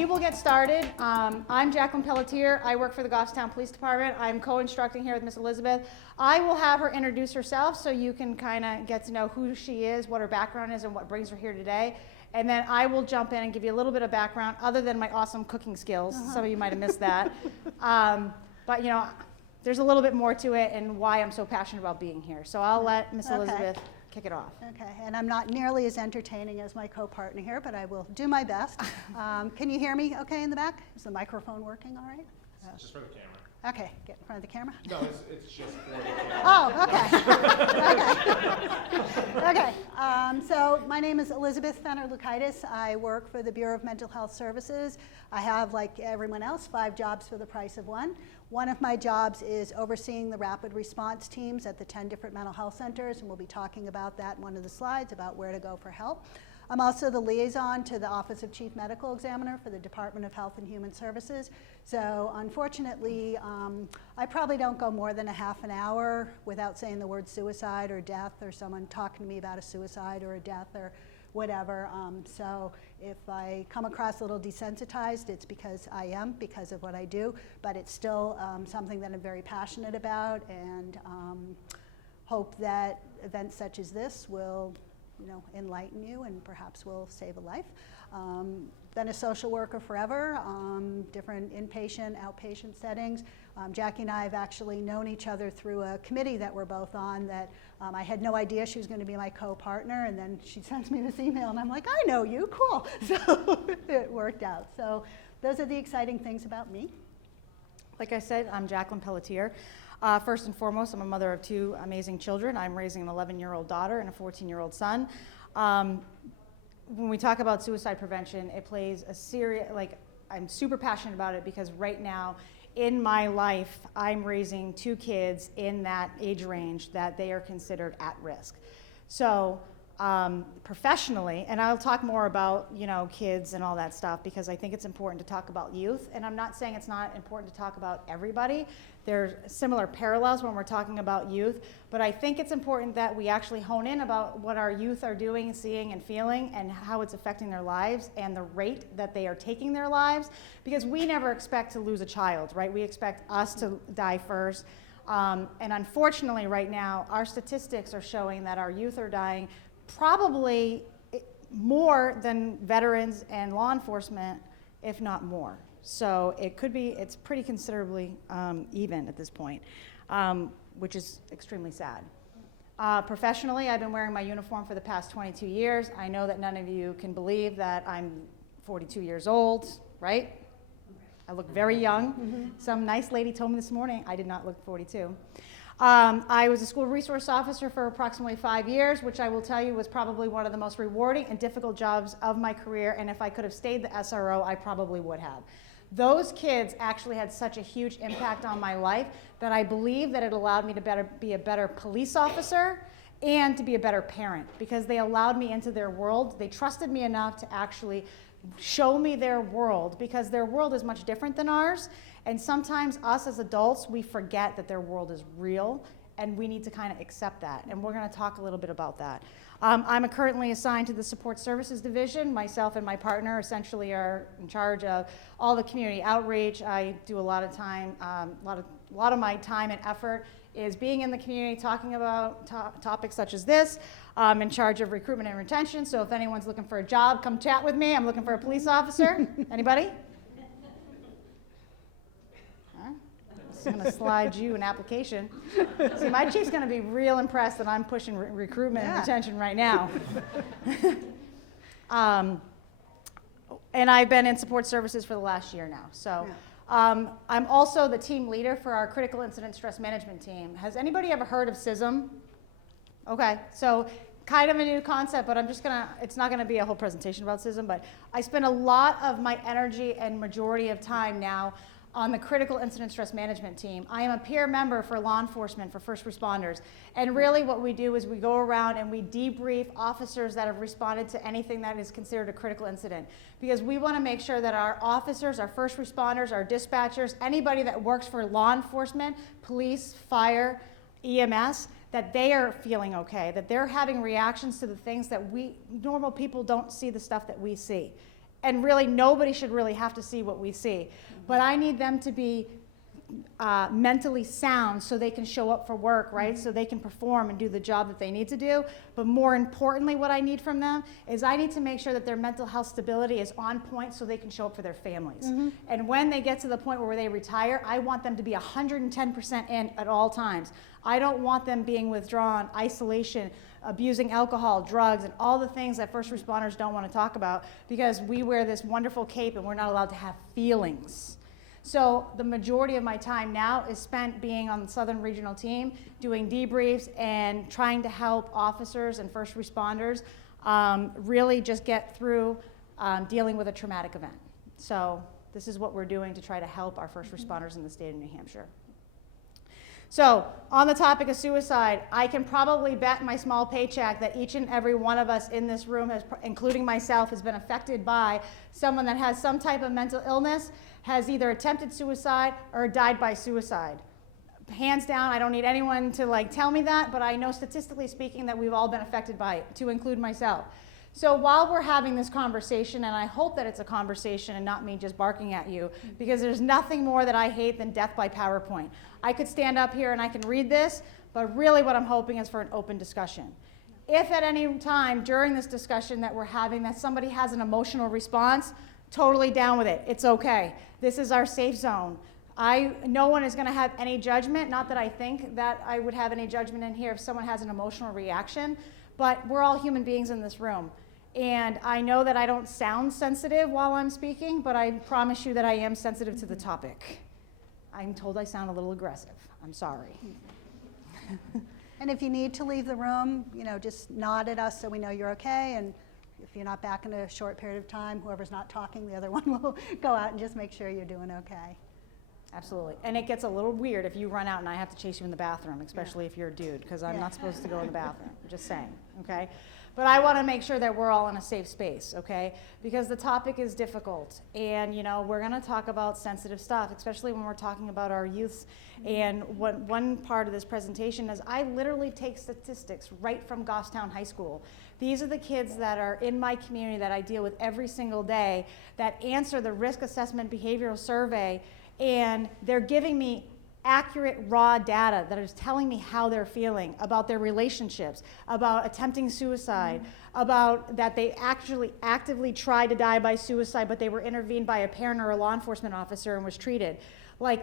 we will get started. I'm Jacqueline Pelletier. I work for the Goffstown Police Department. I'm co-instructing here with Miss Elizabeth. I will have her introduce herself so you can kind of get to know who she is, what her background is, and what brings her here today. And then I will jump in and give you a little bit of background other than my awesome cooking skills. Some of you might have missed that. But you know, there's a little bit more to it and why I'm so passionate about being here. So I'll let Miss Elizabeth kick it off. Okay, and I'm not nearly as entertaining as my co-partner here, but I will do my best. Can you hear me okay in the back? Is the microphone working all right? Just for the camera. Okay, get in front of the camera. No, it's just for the camera. Oh, okay. Okay, so my name is Elizabeth Fenner-Lukaitis. I work for the Bureau of Mental Health Services. I have, like everyone else, 5 jobs for the price of 1. One of my jobs is overseeing the rapid response teams at the 10 different mental health centers, and we'll be talking about that in one of the slides about where to go for help. I'm also the liaison to the Office of Chief Medical Examiner for the Department of Health and Human Services. So unfortunately, I probably don't go more than a half an hour without saying the word suicide or death or someone talking to me about a suicide or a death or whatever. So if I come across a little desensitized, it's because I am, because of what I do, but it's still something that I'm very passionate about, and hope that events such as this will, you know, enlighten you and perhaps will save a life. Been a social worker forever, different inpatient, outpatient settings. Jackie and I have actually known each other through a committee that we're both on that I had no idea she was going to be my co-partner, and then she sends me this email and I'm like, I know you, cool. So it worked out. So those are the exciting things about me. Like I said, I'm Jacqueline Pelletier. First and foremost, I'm a mother of 2 amazing children. I'm raising an 11-year-old daughter and a 14-year-old son. When we talk about suicide prevention, it plays a serious, I'm super passionate about it because right now in my life, I'm raising 2 kids in that age range that they are considered at risk. So professionally, and I'll talk more about, you know, kids and all that stuff because I think it's important to talk about youth, and I'm not saying it's not important to talk about everybody. There's similar parallels when we're talking about youth, but I think it's important that we actually hone in about what our youth are doing, seeing, and feeling, and how it's affecting their lives and the rate that they are taking their lives, because we never expect to lose a child, right? We expect us to die first. And unfortunately right now, our statistics are showing that our youth are dying probably more than veterans and law enforcement, if not more. So it could be, it's pretty considerably even at this point, which is extremely sad. Professionally, I've been wearing my uniform for the past 22 years. I know that none of you can believe that I'm 42 years old, right? I look very young. Mm-hmm. Some nice lady told me this morning I did not look 42. I was a school resource officer for approximately 5 years, which I will tell you was probably one of the most rewarding and difficult jobs of my career, and if I could have stayed the SRO, I probably would have. Those kids actually had such a huge impact on my life that I believe that it allowed me to be a better police officer and to be a better parent, because they allowed me into their world. They trusted me enough to actually show me their world, because their world is much different than ours. And sometimes us as adults, we forget that their world is real, and we need to kind of accept that. And we're going to talk a little bit about that. I'm currently assigned to the Support Services Division. Myself and my partner essentially are in charge of all the community outreach. I do a lot of time, a lot of my time and effort is being in the community, talking about topics such as this. I'm in charge of recruitment and retention, so if anyone's looking for a job, come chat with me. I'm looking for a police officer. Anybody? I'm going to slide you an application. See, my chief's going to be real impressed that I'm pushing recruitment and retention right now. And I've been in support services for the last year now. So I'm also the team leader for our critical incident stress management team. Has anybody ever heard of CISM? Okay, so kind of a new concept, but it's not gonna be a whole presentation about CISM, but I spend a lot of my energy and majority of time now on the critical incident stress management team. I am a peer member for law enforcement, for first responders. And really what we do is we go around and we debrief officers that have responded to anything that is considered a critical incident. Because we want to make sure that our officers, our first responders, our dispatchers, anybody that works for law enforcement, police, fire, EMS, that they are feeling okay, that they're having reactions to the things that we, normal people, don't see the stuff that we see. And really, nobody should really have to see what we see. But I need them to be mentally sound so they can show up for work, right? So they can perform and do the job that they need to do. But more importantly, what I need from them is I need to make sure that their mental health stability is on point so they can show up for their families. And when they get to the point where they retire, I want them to be 110% in at all times. I don't want them being withdrawn, isolation, abusing alcohol, drugs, and all the things that first responders don't want to talk about because we wear this wonderful cape and we're not allowed to have feelings. So the majority of my time now is spent being on the Southern Regional team, doing debriefs and trying to help officers and first responders really just get through dealing with a traumatic event. So this is what we're doing to try to help our first responders in the state of New Hampshire. So on the topic of suicide, I can probably bet my small paycheck that each and every one of us in this room, including myself, has been affected by someone that has some type of mental illness, has either attempted suicide or died by suicide. Hands down, I don't need anyone to tell me that, but I know statistically speaking that we've all been affected by it, to include myself. So while we're having this conversation, and I hope that it's a conversation and not me just barking at you, because there's nothing more that I hate than death by PowerPoint. I could stand up here and I can read this, but really what I'm hoping is for an open discussion. If at any time during this discussion that we're having that somebody has an emotional response, totally down with it. It's okay. This is our safe zone. No one is going to have any judgment, not that I think that I would have any judgment in here if someone has an emotional reaction, but we're all human beings in this room. And I know that I don't sound sensitive while I'm speaking, but I promise you that I am sensitive to the topic. I'm told I sound a little aggressive. I'm sorry. And if you need to leave the room, just nod at us so we know you're okay. And if you're not back in a short period of time, whoever's not talking, the other one will go out and just make sure you're doing okay. Absolutely. And it gets a little weird if you run out and I have to chase you in the bathroom, especially if you're a dude, because I'm not supposed to go in the bathroom. I'm just saying, okay? But I want to make sure that we're all in a safe space, okay? Because the topic is difficult. And, we're going to talk about sensitive stuff, especially when we're talking about our youths. And one part of this presentation is I literally take statistics right from Goffstown High School. These are the kids that are in my community that I deal with every single day that answer the risk assessment behavioral survey, and they're giving me accurate raw data that is telling me how they're feeling about their relationships, about attempting suicide, about that they actually actively tried to die by suicide, but they were intervened by a parent or a law enforcement officer and was treated.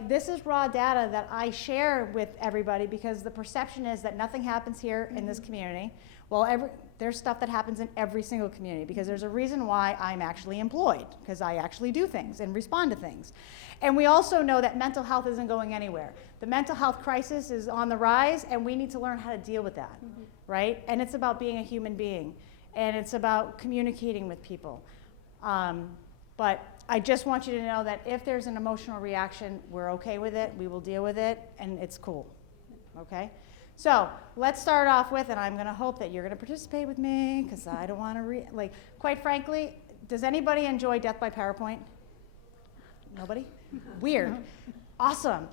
This is raw data that I share with everybody because the perception is that nothing happens here in this community. Well, there's stuff that happens in every single community because there's a reason why I'm actually employed, because I actually do things and respond to things. And we also know that mental health isn't going anywhere. The mental health crisis is on the rise, and we need to learn how to deal with that, right? And it's about being a human being, and it's about communicating with people. But I just want you to know that if there's an emotional reaction, we're okay with it, we will deal with it, and it's cool, okay? So let's start off with, and I'm going to hope that you're going to participate with me, because I don't want to, quite frankly, does anybody enjoy death by PowerPoint? Nobody? Weird. Awesome.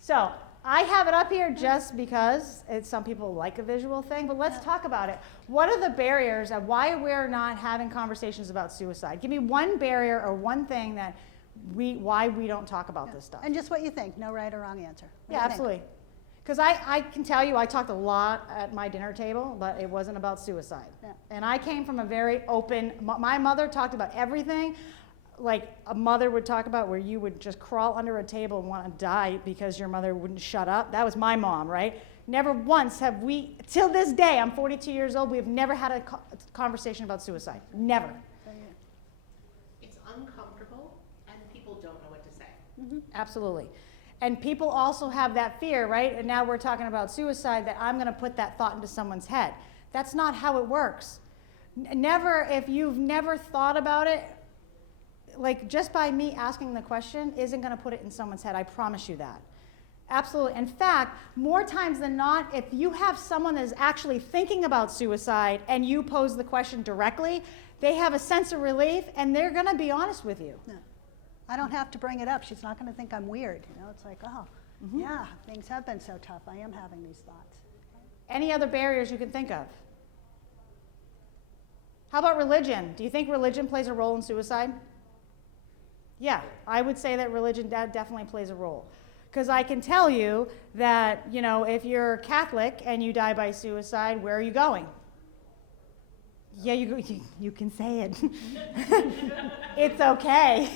So I have it up here just because some people like a visual thing, but let's talk about it. What are the barriers of why we're not having conversations about suicide? Give me one barrier or one thing that why we don't talk about this stuff. And just what you think, no right or wrong answer. What do Yeah, you think? absolutely. Because I can tell you I talked a lot at my dinner table, but it wasn't about suicide. Yeah. And I came from a very open, my mother talked about everything like a mother would talk about, where you would just crawl under a table and want to die because your mother wouldn't shut up. That was my mom, right? Never once have we, till this day, I'm 42 years old, we have never had a conversation about suicide. Never. It's uncomfortable and people don't know what to say. Absolutely. And people also have that fear, right? And now we're talking about suicide, that I'm going to put that thought into someone's head. That's not how it works. Never, if you've never thought about it, just by me asking the question isn't going to put it in someone's head. I promise you that. Absolutely. In fact, more times than not, if you have someone that is actually thinking about suicide and you pose the question directly, they have a sense of relief and they're going to be honest with you. No. I don't have to bring it up. She's not going to think I'm weird. It's like, oh, yeah, things have been so tough. I am having these thoughts. Any other barriers you can think of? How about religion? Do you think religion plays a role in suicide? Yeah, I would say that religion definitely plays a role. Because I can tell you that, you know, if you're Catholic and you die by suicide, where are you going? Yeah, you can say it. It's okay.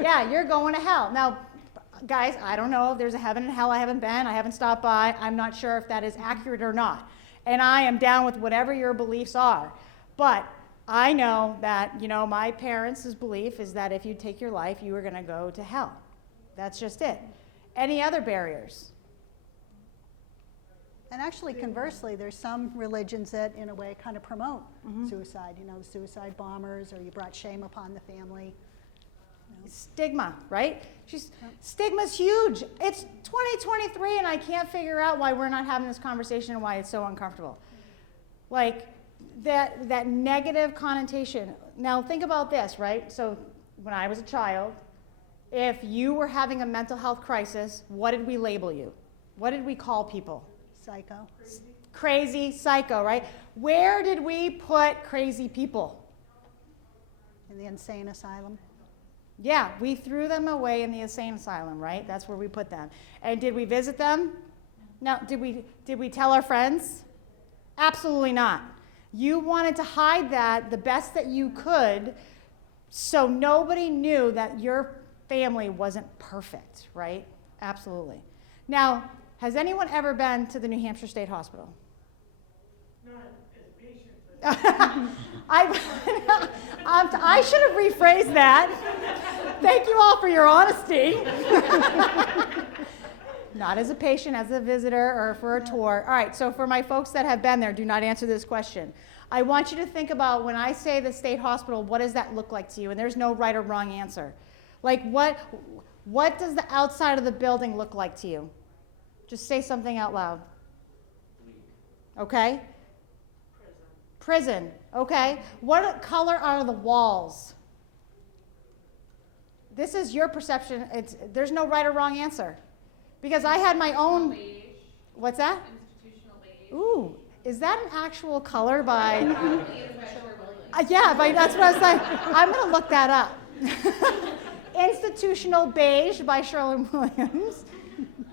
Yeah, you're going to hell. Now, guys, I don't know if there's a heaven and hell. I haven't been. I haven't stopped by. I'm not sure if that is accurate or not. And I am down with whatever your beliefs are. But I know that, you know, my parents' belief is that if you take your life, you are going to go to hell. That's just it. Any other barriers? And actually, conversely, there's some religions that, in a way, kind of promote suicide. You know, the suicide bombers, or you brought shame upon the family. Stigma, right? Stigma's huge. It's 2023, and I can't figure out why we're not having this conversation and why it's so uncomfortable. Like, that negative connotation. Now, think about this, right? So, when I was a child, if you were having a mental health crisis, what did we label you? What did we call people? Psycho. Crazy, psycho, right? Where did we put crazy people? In the insane asylum. Yeah, we threw them away in the insane asylum, right? That's where we put them. And did we visit them? No. Did we tell our friends? Absolutely not. You wanted to hide that the best that you could so nobody knew that your family wasn't perfect, right? Absolutely. Now, has anyone ever been to the New Hampshire State Hospital? Not as patient, but I should have rephrased that. Thank you all for your honesty. Not as a patient, as a visitor, or for a tour. All right, so for my folks that have been there, do not answer this question. I want you to think about when I say the state hospital, what does that look like to you? And there's no right or wrong answer. Like, what does the outside of the building look like to you? Just say something out loud. Okay? Prison. Okay. What color are the walls? This is your perception. There's no right or wrong answer. Because I had my own. Beige, What's that? institutional beige. Ooh, is that an actual color by? Probably is by Sherwin-Williams. Yeah, that's what I was like. I'm going to look that up. Institutional beige by Sherwin-Williams,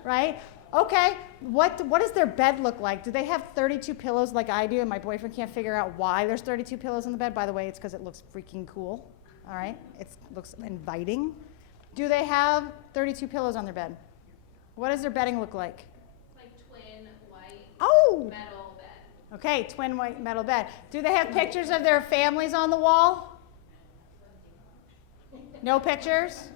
right? Okay, what does their bed look like? Do they have 32 pillows like I do, and my boyfriend can't figure out why there's 32 pillows on the bed? By the way, it's because it looks freaking cool, all right? It looks inviting. Do they have 32 pillows on their bed? What does their bedding look like? Like twin white Oh! metal bed. Okay, twin white metal bed. Do they have pictures of their families on the wall? No pictures?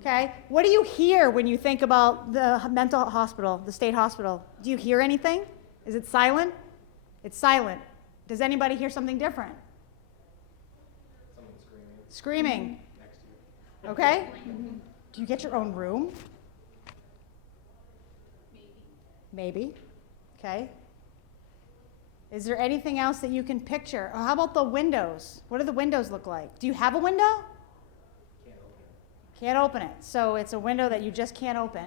Okay. What do you hear when you think about the mental hospital, the state hospital? Do you hear anything? Is it silent? It's silent. Does anybody hear something different? Someone screaming Screaming. next to you. Okay. Do you get your own room? Maybe. Okay. Is there anything else that you can picture? Or how about the windows? What do the windows look like? Do you have a window? Can't open it. Can't open it. So it's a window that you just can't open.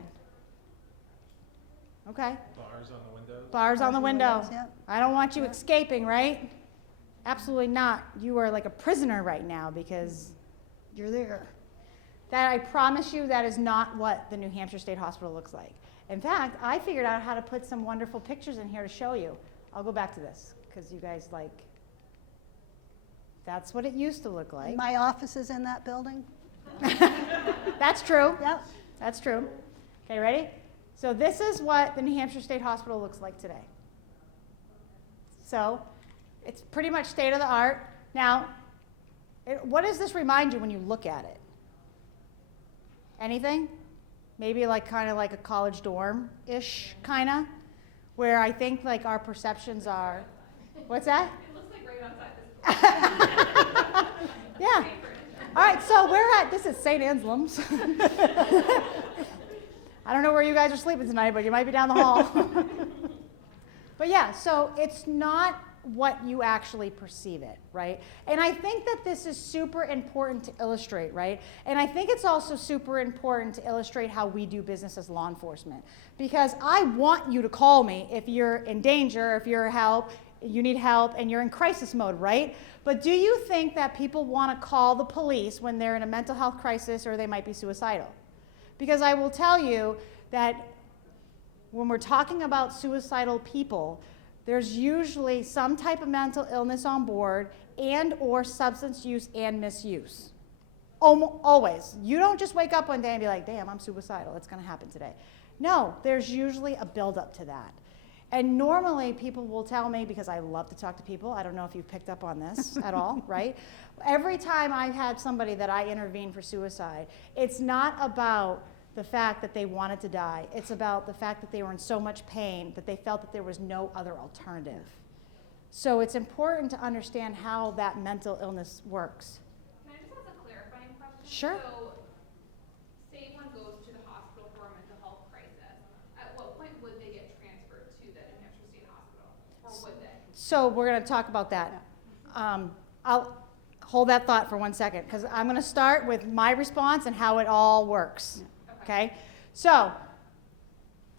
Okay. Bars on the windows. Bars on the window. Yep. I don't want you escaping, right? Absolutely not. You are like a prisoner right now because you're there. That I promise you that is not what the New Hampshire State Hospital looks like. In fact, I figured out how to put some wonderful pictures in here to show you. I'll go back to this because you guys that's what it used to look like. My office is in that building. That's true. Yep. That's true. Okay, ready? So this is what the New Hampshire State Hospital looks like today. So it's pretty much state of the art. Now, what does this remind you when you look at it? Anything? Maybe kind of like a college dorm-ish, kind of, where I think our perceptions are. What's that? It looks like right outside this. Yeah. All right, so this is St. Anselm's. I don't know where you guys are sleeping tonight, but you might be down the hall. But yeah, so it's not what you actually perceive it, right? And I think that this is super important to illustrate, right? And I think it's also super important to illustrate how we do business as law enforcement. Because I want you to call me if you're in danger, if you're help, you need help, and you're in crisis mode, right? But do you think that people want to call the police when they're in a mental health crisis or they might be suicidal? Because I will tell you that when we're talking about suicidal people, there's usually some type of mental illness on board and or substance use and misuse. Always. You don't just wake up one day and be like, damn, I'm suicidal. It's going to happen today. No, there's usually a buildup to that. And normally people will tell me, because I love to talk to people, I don't know if you've picked up on this at all, right? Every time I've had somebody that I intervene for suicide, it's not about the fact that they wanted to die. It's about the fact that they were in so much pain that they felt that there was no other alternative. So it's important to understand how that mental illness works. Can I just ask a clarifying question? Sure. So, say one goes to the hospital for a mental health crisis. At what point would they get transferred to the New Hampshire State Hospital? Or would they? So we're going to talk about that. I'll hold that thought for 1 second, because I'm going to start with my response and how it all works. Okay? So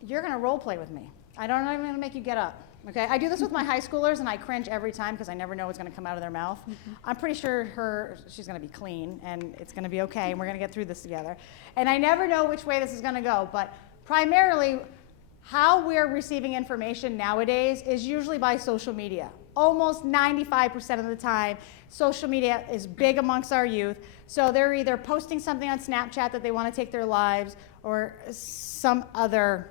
you're going to role play with me. I'm not even going to make you get up. Okay? I do this with my high schoolers, and I cringe every time because I never know what's going to come out of their mouth. I'm pretty sure she's going to be clean, and it's going to be okay, and we're going to get through this together. And I never know which way this is going to go, but primarily, how we're receiving information nowadays is usually by social media. Almost 95% of the time, social media is big amongst our youth. So they're either posting something on Snapchat that they want to take their lives, or some other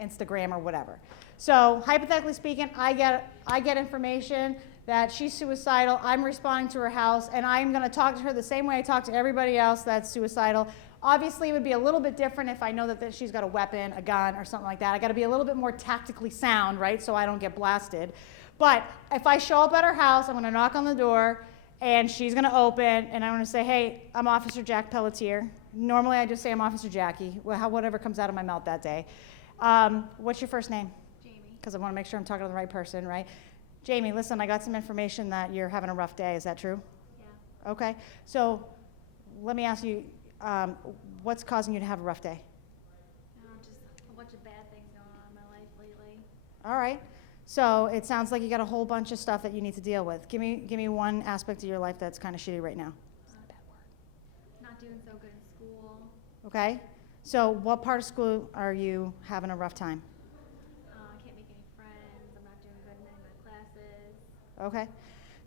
Instagram or whatever. So hypothetically speaking, I get information that she's suicidal. I'm responding to her house, and I'm going to talk to her the same way I talk to everybody else that's suicidal. Obviously, it would be a little bit different if I know that she's got a weapon, a gun, or something like that. I got to be a little bit more tactically sound, right, so I don't get blasted. But if I show up at her house, I'm going to knock on the door, and she's going to open, and I'm going to say, hey, I'm Officer Jack Pelletier. Normally, I just say I'm Officer Jackie, whatever comes out of my mouth that day. What's your first name? Jamie. Because I want to make sure I'm talking to the right person, right? Jamie, listen, I got some information that you're having a rough day. Is that true? Yeah. Okay. So let me ask you, what's causing you to have a rough day? Just a bunch of bad things going on in my life lately. All right. So it sounds like you got a whole bunch of stuff that you need to deal with. Give me one aspect of your life that's kind of shitty right now. Not doing so good in school. Okay. So what part of school are you having a rough time? I can't make any friends. I'm not doing good in any of my classes. Okay.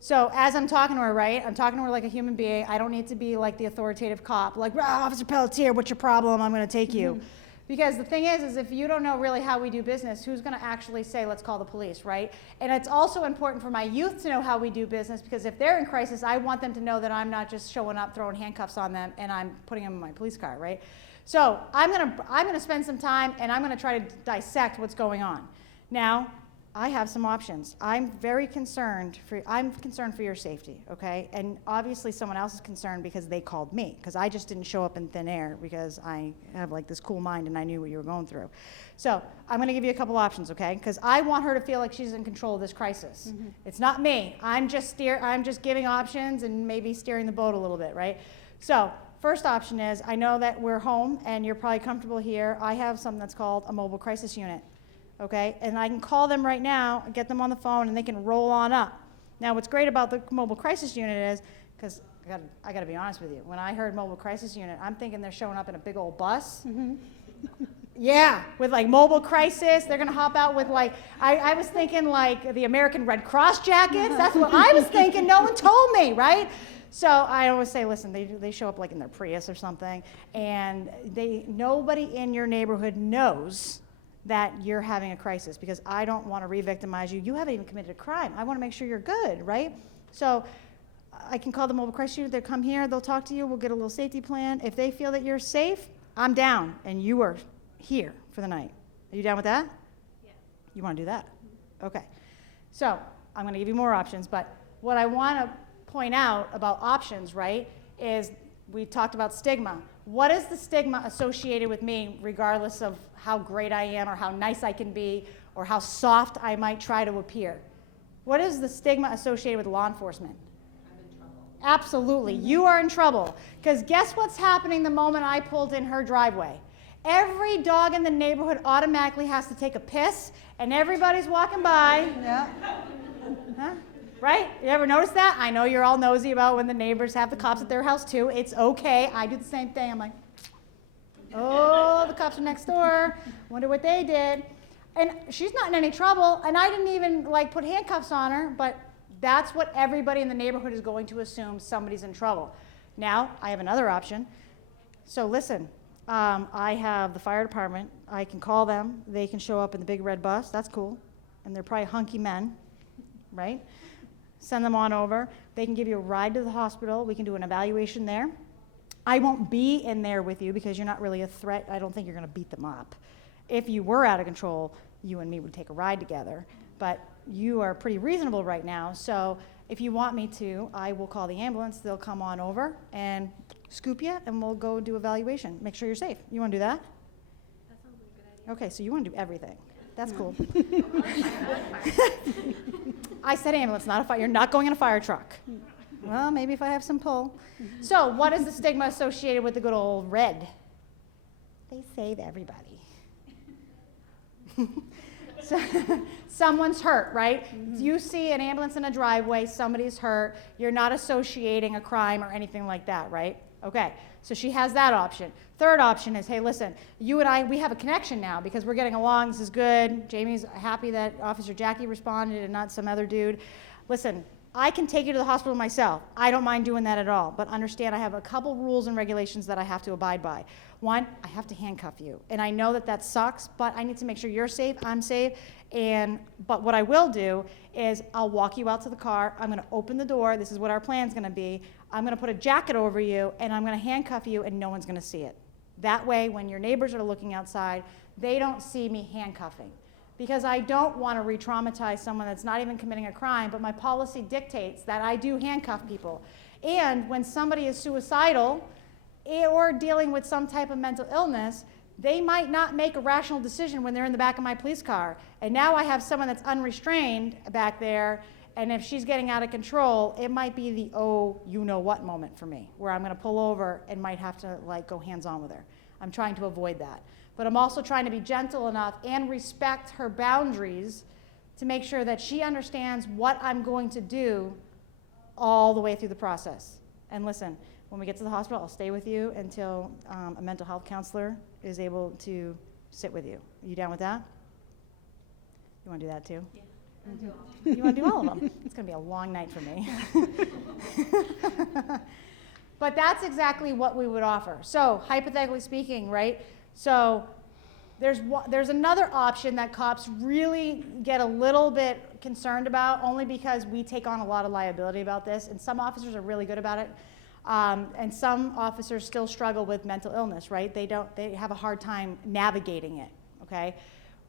So as I'm talking to her, right, I'm talking to her like a human being. I don't need to be like the authoritative cop, like, Officer Pelletier, what's your problem? I'm going to take you. Because the thing is if you don't know really how we do business, who's going to actually say, let's call the police, right? And it's also important for my youth to know how we do business, because if they're in crisis, I want them to know that I'm not just showing up, throwing handcuffs on them, and I'm putting them in my police car, right? So I'm going to spend some time, and I'm going to try to dissect what's going on. Now, I have some options. I'm concerned for your safety, okay? And obviously someone else is concerned because they called me, because I just didn't show up in thin air because I have like this cool mind and I knew what you were going through. So I'm going to give you a couple options, okay? Because I want her to feel like she's in control of this crisis. It's not me. I'm just giving options and maybe steering the boat a little bit, right? So first option is, I know that we're home and you're probably comfortable here. I have something that's called a mobile crisis unit. Okay, and I can call them right now, get them on the phone, and they can roll on up. Now, what's great about the mobile crisis unit is, because I got to be honest with you, when I heard mobile crisis unit, I'm thinking they're showing up in a big old bus. Yeah, with like mobile crisis, they're gonna hop out with like, I was thinking like the American Red Cross jackets. That's what I was thinking. No one told me, right? So I always say, listen, they show up like in their Prius or something, and nobody in your neighborhood knows that you're having a crisis, because I don't want to re-victimize you. You haven't even committed a crime. I want to make sure you're good, right? So I can call the mobile crisis unit. They'll come here. They'll talk to you. We'll get a little safety plan. If they feel that you're safe, I'm down, and you are here for the night. Are you down with that? Yeah. You want to do that? Okay. So I'm going to give you more options, but what I want to point out about options, right, is we talked about stigma. What is the stigma associated with me, regardless of how great I am or how nice I can be or how soft I might try to appear? What is the stigma associated with law enforcement? I'm in trouble. Absolutely. You are in trouble. Because guess what's happening the moment I pulled in her driveway? Every dog in the neighborhood automatically has to take a piss, and everybody's walking by. Yeah. Huh? Right? You ever notice that? I know you're all nosy about when the neighbors have the cops at their house too. It's okay. I do the same thing. I'm like, oh, the cops are next door. Wonder what they did. And she's not in any trouble, and I didn't even like put handcuffs on her, but that's what everybody in the neighborhood is going to assume, somebody's in trouble. Now, I have another option. So listen, I have the fire department. I can call them. They can show up in the big red bus. That's cool. And they're probably hunky men, right? Send them on over. They can give you a ride to the hospital. We can do an evaluation there. I won't be in there with you because you're not really a threat. I don't think you're going to beat them up. If you were out of control, you and me would take a ride together. But you are pretty reasonable right now, so if you want me to, I will call the ambulance. They'll come on over and scoop you, and we'll go do evaluation. Make sure you're safe. You want to do that? That sounds like a good idea. Okay, so you want to do everything. That's cool. I said ambulance, not a fire. You're not going in a fire truck. Well, maybe if I have some pull. So what is the stigma associated with the good old red? They save everybody. So, someone's hurt, right? You see an ambulance in a driveway, somebody's hurt, you're not associating a crime or anything like that, right? Okay, so she has that option. Third option is, hey, listen, you and I, we have a connection now because we're getting along, this is good. Jamie's happy that Officer Jackie responded and not some other dude. Listen, I can take you to the hospital myself. I don't mind doing that at all, but understand I have a couple rules and regulations that I have to abide by. One, I have to handcuff you, and I know that that sucks, but I need to make sure you're safe, I'm safe, but what I will do is I'll walk you out to the car, I'm gonna open the door, this is what our plan's gonna be, I'm gonna put a jacket over you, and I'm gonna handcuff you, and no one's gonna see it. That way, when your neighbors are looking outside, they don't see me handcuffing. Because I don't want to re-traumatize someone that's not even committing a crime, but my policy dictates that I do handcuff people. And when somebody is suicidal or dealing with some type of mental illness, they might not make a rational decision when they're in the back of my police car. And now I have someone that's unrestrained back there, and if she's getting out of control, it might be the oh, you know what moment for me, where I'm going to pull over and might have to like go hands-on with her. I'm trying to avoid that. But I'm also trying to be gentle enough and respect her boundaries to make sure that she understands what I'm going to do all the way through the process. And listen, when we get to the hospital, I'll stay with you until a mental health counselor is able to sit with you. Are you down with that? You want to do that too? Yeah. You want to do all of them? It's going to be a long night for me. But that's exactly what we would offer. So hypothetically speaking, right? So there's another option that cops really get a little bit concerned about, only because we take on a lot of liability about this, and some officers are really good about it, and some officers still struggle with mental illness, right? They have a hard time navigating it, okay?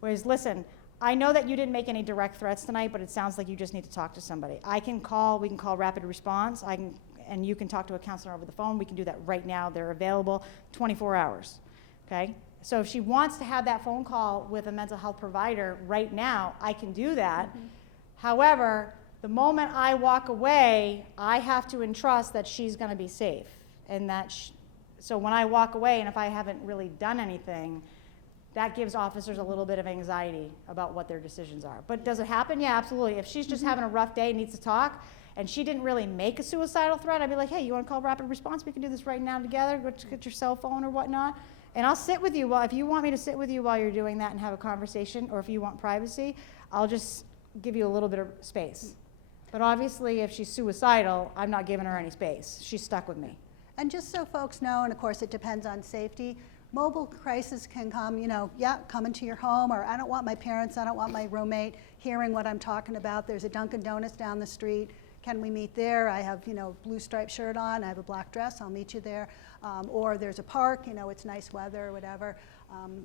Whereas, listen, I know that you didn't make any direct threats tonight, but it sounds like you just need to talk to somebody. We can call rapid response, and you can talk to a counselor over the phone. We can do that right now. They're available 24 hours, okay? So if she wants to have that phone call with a mental health provider right now, I can do that. Mm-hmm. However, the moment I walk away, I have to entrust that she's going to be safe. And so when I walk away, and if I haven't really done anything, that gives officers a little bit of anxiety about what their decisions are. But does it happen? Yeah, absolutely. If she's just having a rough day and needs to talk, and she didn't really make a suicidal threat, I'd be like, hey, you want to call rapid response? We can do this right now together. Go get your cell phone or whatnot. And I'll sit with you. If you want me to sit with you while you're doing that and have a conversation, or if you want privacy, I'll just give you a little bit of space. But obviously, if she's suicidal, I'm not giving her any space. She's stuck with me. And just so folks know, and of course it depends on safety, mobile crisis can come, come into your home, or I don't want my parents, I don't want my roommate hearing what I'm talking about. There's a Dunkin' Donuts down the street. Can we meet there? I have, blue striped shirt on. I have a black dress. I'll meet you there. Or there's a park. It's nice weather or whatever.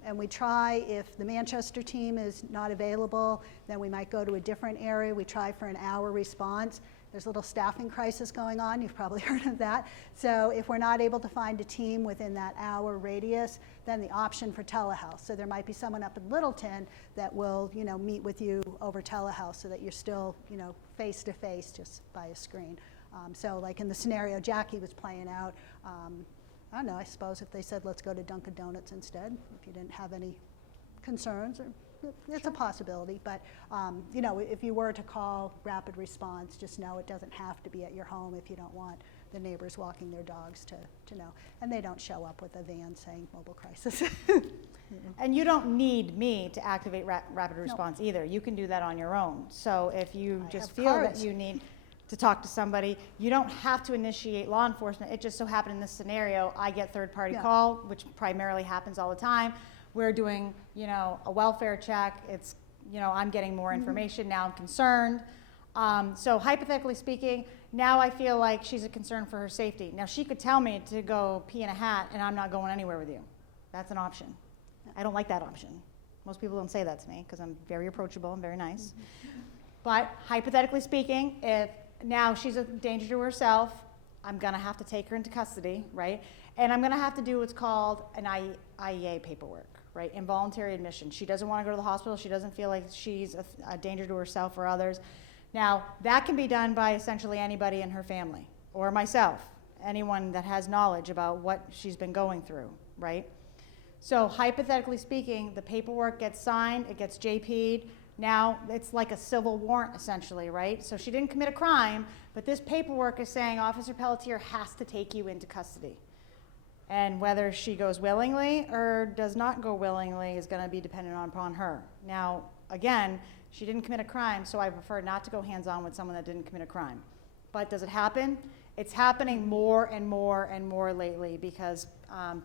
And we try, if the Manchester team is not available, then we might go to a different area. We try for an hour response. There's a little staffing crisis going on. You've probably heard of that. So if we're not able to find a team within that hour radius, then the option for telehealth. So there might be someone up in Littleton that will, meet with you over telehealth so that you're still, face to face just by a screen. So like in the scenario Jackie was playing out, I don't know, I suppose if they said let's go to Dunkin' Donuts instead, if you didn't have any concerns, or it's a possibility, but, you know, if you were to call rapid response, just know it doesn't have to be at your home if you don't want the neighbors walking their dogs to know. And they don't show up with a van saying mobile crisis. And you don't need me to activate rapid response either. You can do that on your own. So if you I just have feel that cards. you need to talk to somebody, you don't have to initiate law enforcement. It just so happened in this scenario, I get third-party Yeah. call, which primarily happens all the time. We're doing, you know, a welfare check. It's, you know, I'm getting more information. Now I'm concerned. So hypothetically speaking, now I feel like she's a concern for her safety. Now she could tell me to go pee in a hat and I'm not going anywhere with you. That's an option. I don't like that option. Most people don't say that to me because I'm very approachable and very nice. But hypothetically speaking, if now she's a danger to herself, I'm gonna have to take her into custody, right? And I'm gonna have to do what's called an IEA paperwork, right? Involuntary admission. She doesn't wanna go to the hospital. She doesn't feel like she's a danger to herself or others. Now, that can be done by essentially anybody in her family or myself, anyone that has knowledge about what she's been going through, right? So hypothetically speaking, the paperwork gets signed, it gets JP'd. Now it's like a civil warrant essentially, right? So she didn't commit a crime, but this paperwork is saying Officer Pelletier has to take you into custody. And whether she goes willingly or does not go willingly is going to be dependent upon her. Now, again, she didn't commit a crime, so I prefer not to go hands-on with someone that didn't commit a crime. But does it happen? It's happening more and more and more lately because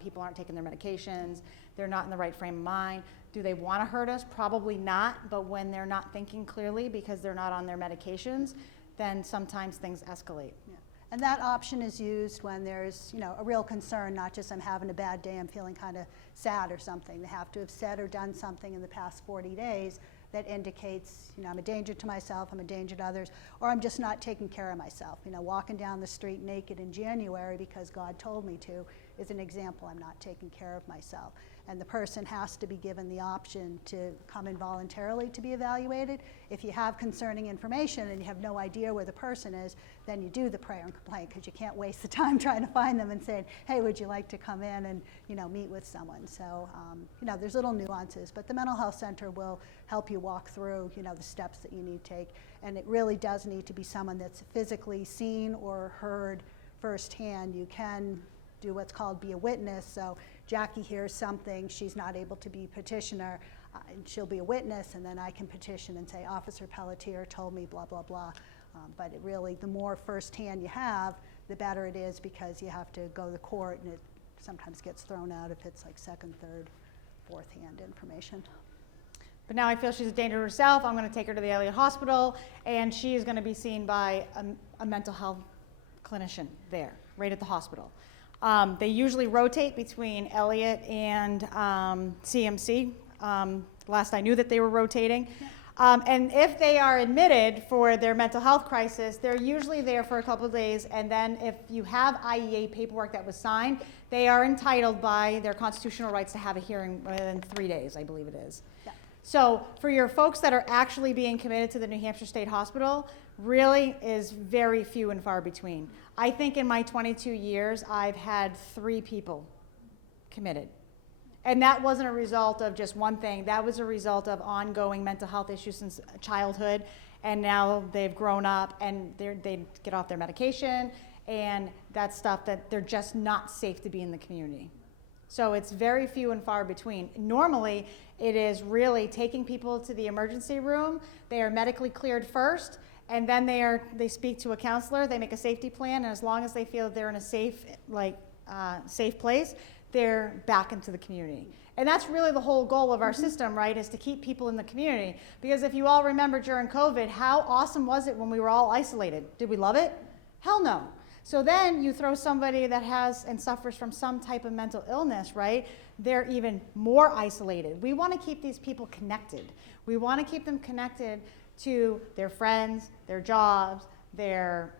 people aren't taking their medications, they're not in the right frame of mind. Do they want to hurt us? Probably not, but when they're not thinking clearly because they're not on their medications, then sometimes things escalate. Yeah. And that option is used when there's, you know, a real concern, not just I'm having a bad day, I'm feeling kind of sad or something. They have to have said or done something in the past 40 days that indicates, you know, I'm a danger to myself, I'm a danger to others, or I'm just not taking care of myself. You know, walking down the street naked in January because God told me to is an example. I'm not taking care of myself. And the person has to be given the option to come in voluntarily to be evaluated. If you have concerning information and you have no idea where the person is, then you do the prayer and complaint because you can't waste the time trying to find them and saying, hey, would you like to come in and, you know, meet with someone? So, you know, there's little nuances, but the mental health center will help you walk through, you know, the steps that you need to take. And it really does need to be someone that's physically seen or heard firsthand. You can do what's called be a witness. So Jackie hears something, she's not able to be petitioner, and she'll be a witness, and then I can petition and say, Officer Pelletier told me blah, blah, blah. But it really, the more firsthand you have, the better it is because you have to go to court, and it sometimes gets thrown out if it's like second, third, fourth hand information. But now I feel she's a danger to herself. I'm going to take her to the Elliott Hospital, and she is going to be seen by a mental health clinician there, right at the hospital. They usually rotate between Elliott and CMC. Last I knew that they were rotating. And if they are admitted for their mental health crisis, they're usually there for a couple of days. And then if you have IEA paperwork that was signed, they are entitled by their constitutional rights to have a hearing within 3 days, I believe it is. Yeah. So for your folks that are actually being committed to the New Hampshire State Hospital, really is very few and far between. I think in my 22 years, I've had 3 people committed. And that wasn't a result of just one thing. That was a result of ongoing mental health issues since childhood. And now they've grown up and they get off their medication and that stuff that they're just not safe to be in the community. So it's very few and far between. Normally, it is really taking people to the emergency room. They are medically cleared first, and then they speak to a counselor. They make a safety plan, and as long as they feel that they're in a safe place, they're back into the community. And that's really the whole goal of our system, right, is to keep people in the community. Because if you all remember during COVID, how awesome was it when we were all isolated? Did we love it? Hell no. So then you throw somebody that has and suffers from some type of mental illness, right? They're even more isolated. We want to keep these people connected. We want to keep them connected to their friends, their jobs, their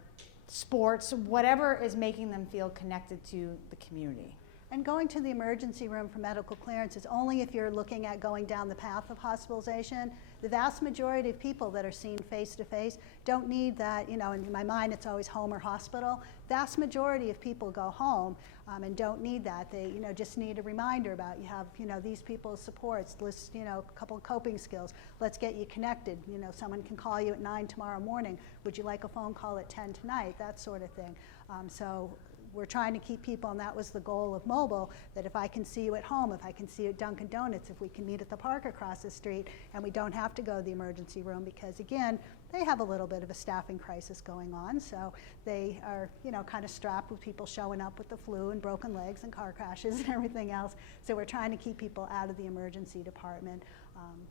sports, whatever is making them feel connected to the community. And going to the emergency room for medical clearance is only if you're looking at going down the path of hospitalization. The vast majority of people that are seen face to face don't need that, you know, in my mind it's always home or hospital. Vast majority of people go home and don't need that. They, you know, just need a reminder about you have, you know, these people's supports, list, you know, a couple of coping skills. Let's get you connected. You know, someone can call you at 9 tomorrow morning. Would you like a phone call at 10 tonight? That sort of thing. So we're trying to keep people, and that was the goal of mobile, that if I can see you at home, if I can see you at Dunkin' Donuts, if we can meet at the park across the street, and we don't have to go to the emergency room, because again, they have a little bit of a staffing crisis going on, so they are, you know, kind of strapped with people showing up with the flu and broken legs and car crashes and everything else. So we're trying to keep people out of the emergency department,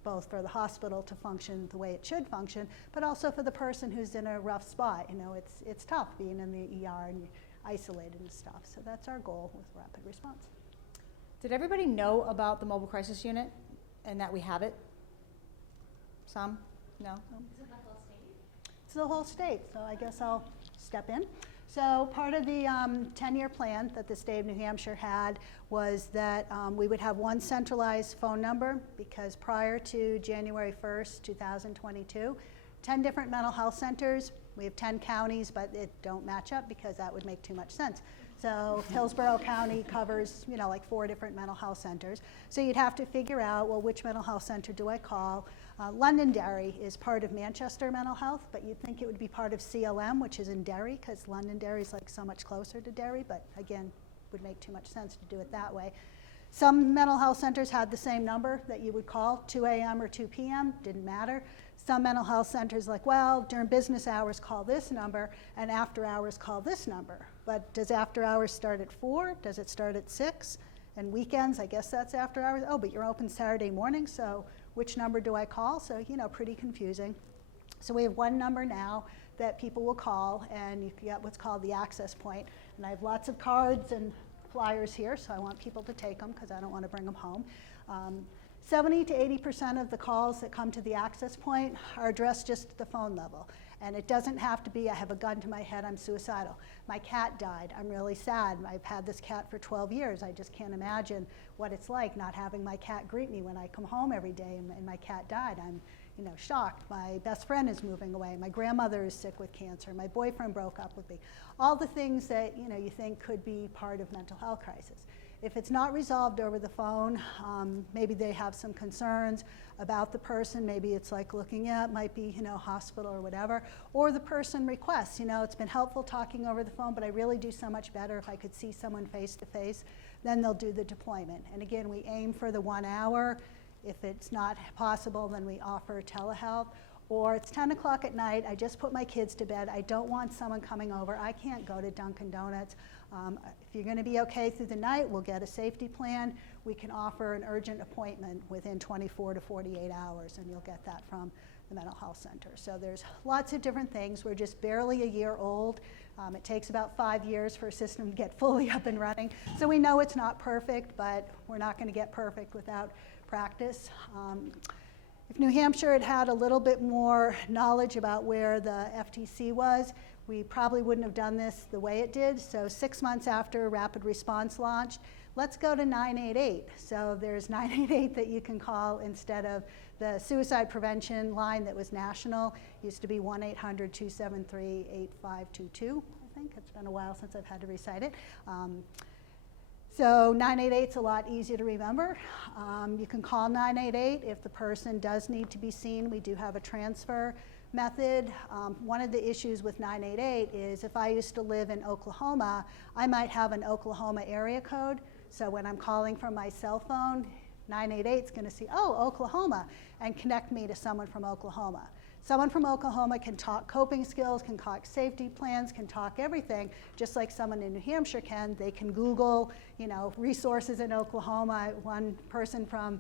both for the hospital to function the way it should function, but also for the person who's in a rough spot. You know, it's tough being in the ER and isolated and stuff. So that's our goal with rapid response. Did everybody know about the mobile crisis unit and that we have it? Some? No? It's the whole state, so I guess I'll step in. So part of the 10-year plan that the state of New Hampshire had was that we would have one centralized phone number, because prior to January 1st, 2022, 10 different mental health centers. We have 10 counties, but it don't match up because that would make too much sense. So Hillsborough County covers, you know, like 4 different mental health centers. So you'd have to figure out, well, which mental health center do I call? Londonderry is part of Manchester Mental Health, but you'd think it would be part of CLM, which is in Derry, because Londonderry is like so much closer to Derry, but again, would make too much sense to do it that way. Some mental health centers had the same number that you would call, 2 a.m. or 2 p.m., didn't matter. Some mental health centers like, well, during business hours call this number, and after hours call this number. But does after hours start at 4? Does it start at 6? And weekends, I guess that's after hours. Oh, but you're open Saturday morning, so which number do I call? So, you know, pretty confusing. So we have one number now that people will call, and you get what's called the access point. And I have lots of cards and flyers here, so I want people to take them because I don't want to bring them home. 70 to 80% of the calls that come to the access point are addressed just at the phone level. And it doesn't have to be, I have a gun to my head, I'm suicidal. My cat died, I'm really sad. I've had this cat for 12 years. I just can't imagine what it's like not having my cat greet me when I come home every day and my cat died. I'm, you know, shocked. My best friend is moving away. My grandmother is sick with cancer. My boyfriend broke up with me. All the things that, you know, you think could be part of mental health crisis. If it's not resolved over the phone, maybe they have some concerns about the person. Maybe it's like looking at, might be, you know, hospital or whatever. Or the person requests, you know, it's been helpful talking over the phone, but I really do so much better if I could see someone face to face. Then they'll do the deployment. And again, we aim for the 1 hour. If it's not possible, then we offer telehealth. Or it's 10 o'clock at night, I just put my kids to bed, I don't want someone coming over, I can't go to Dunkin' Donuts. If you're gonna be okay through the night, we'll get a safety plan. We can offer an urgent appointment within 24 to 48 hours, and you'll get that from the mental health center. So there's lots of different things. We're just barely a year old. It takes about 5 years for a system to get fully up and running. So we know it's not perfect, but we're not gonna get perfect without practice. If New Hampshire had had a little bit more knowledge about where the FTC was, we probably wouldn't have done this the way it did. So 6 months after Rapid Response launched, let's go to 988. So there's 988 that you can call instead of the suicide prevention line that was national. It used to be 1-800-273-8522, I think. It's been a while since I've had to recite it. So 988's a lot easier to remember. You can call 988 if the person does need to be seen. We do have a transfer method. One of the issues with 988 is if I used to live in Oklahoma, I might have an Oklahoma area code. So when I'm calling from my cell phone, 988 is going to see, oh, Oklahoma, and connect me to someone from Oklahoma. Someone from Oklahoma can talk coping skills, can talk safety plans, can talk everything, just like someone in New Hampshire can. They can Google, you know, resources in Oklahoma. One person from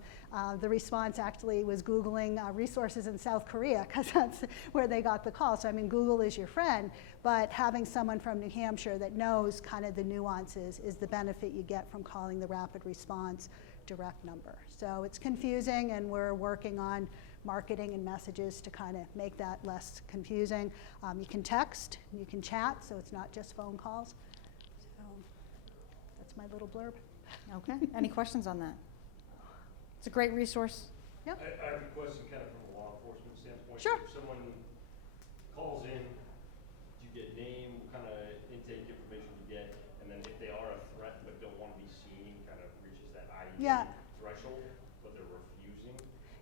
the response actually was Googling resources in South Korea, because that's where they got the call. So I mean, Google is your friend, but having someone from New Hampshire that knows kind of the nuances is the benefit you get from calling the Rapid Response direct number. So it's confusing, and we're working on marketing and messages to kind of make that less confusing. You can text, you can chat, so it's not just phone calls. So that's my little blurb. Okay, any questions on that? It's a great resource. I have a question kind of from a law enforcement standpoint. Sure. If someone calls in, do you get name, what kind of intake information you get? And then if they are a threat but don't want to be seen, kind of reaches that IEP Yeah. threshold, but they're refusing?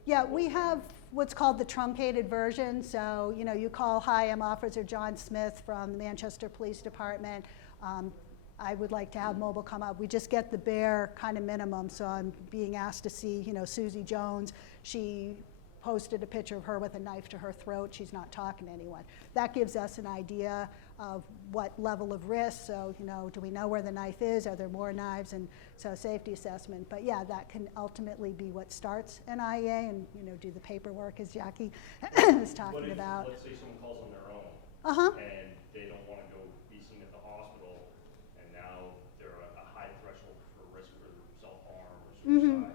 Yeah, we have what's called the truncated version. So, you know, you call, hi, I'm Officer John Smith from the Manchester Police Department. I would like to have mobile come up. We just get the bare kind of minimum. So I'm being asked to see, you know, Susie Jones. She posted a picture of her with a knife to her throat. She's not talking to anyone. That gives us an idea of what level of risk. So, you know, do we know where the knife is? Are there more knives? And so safety assessment. But yeah, that can ultimately be what starts an IEA and, you know, do the paperwork as Jackie is What talking if, about. let's say someone calls on their own Uh-huh. and they don't want to go be seen at the hospital, and now they're a high threshold for risk for self-harm or suicide.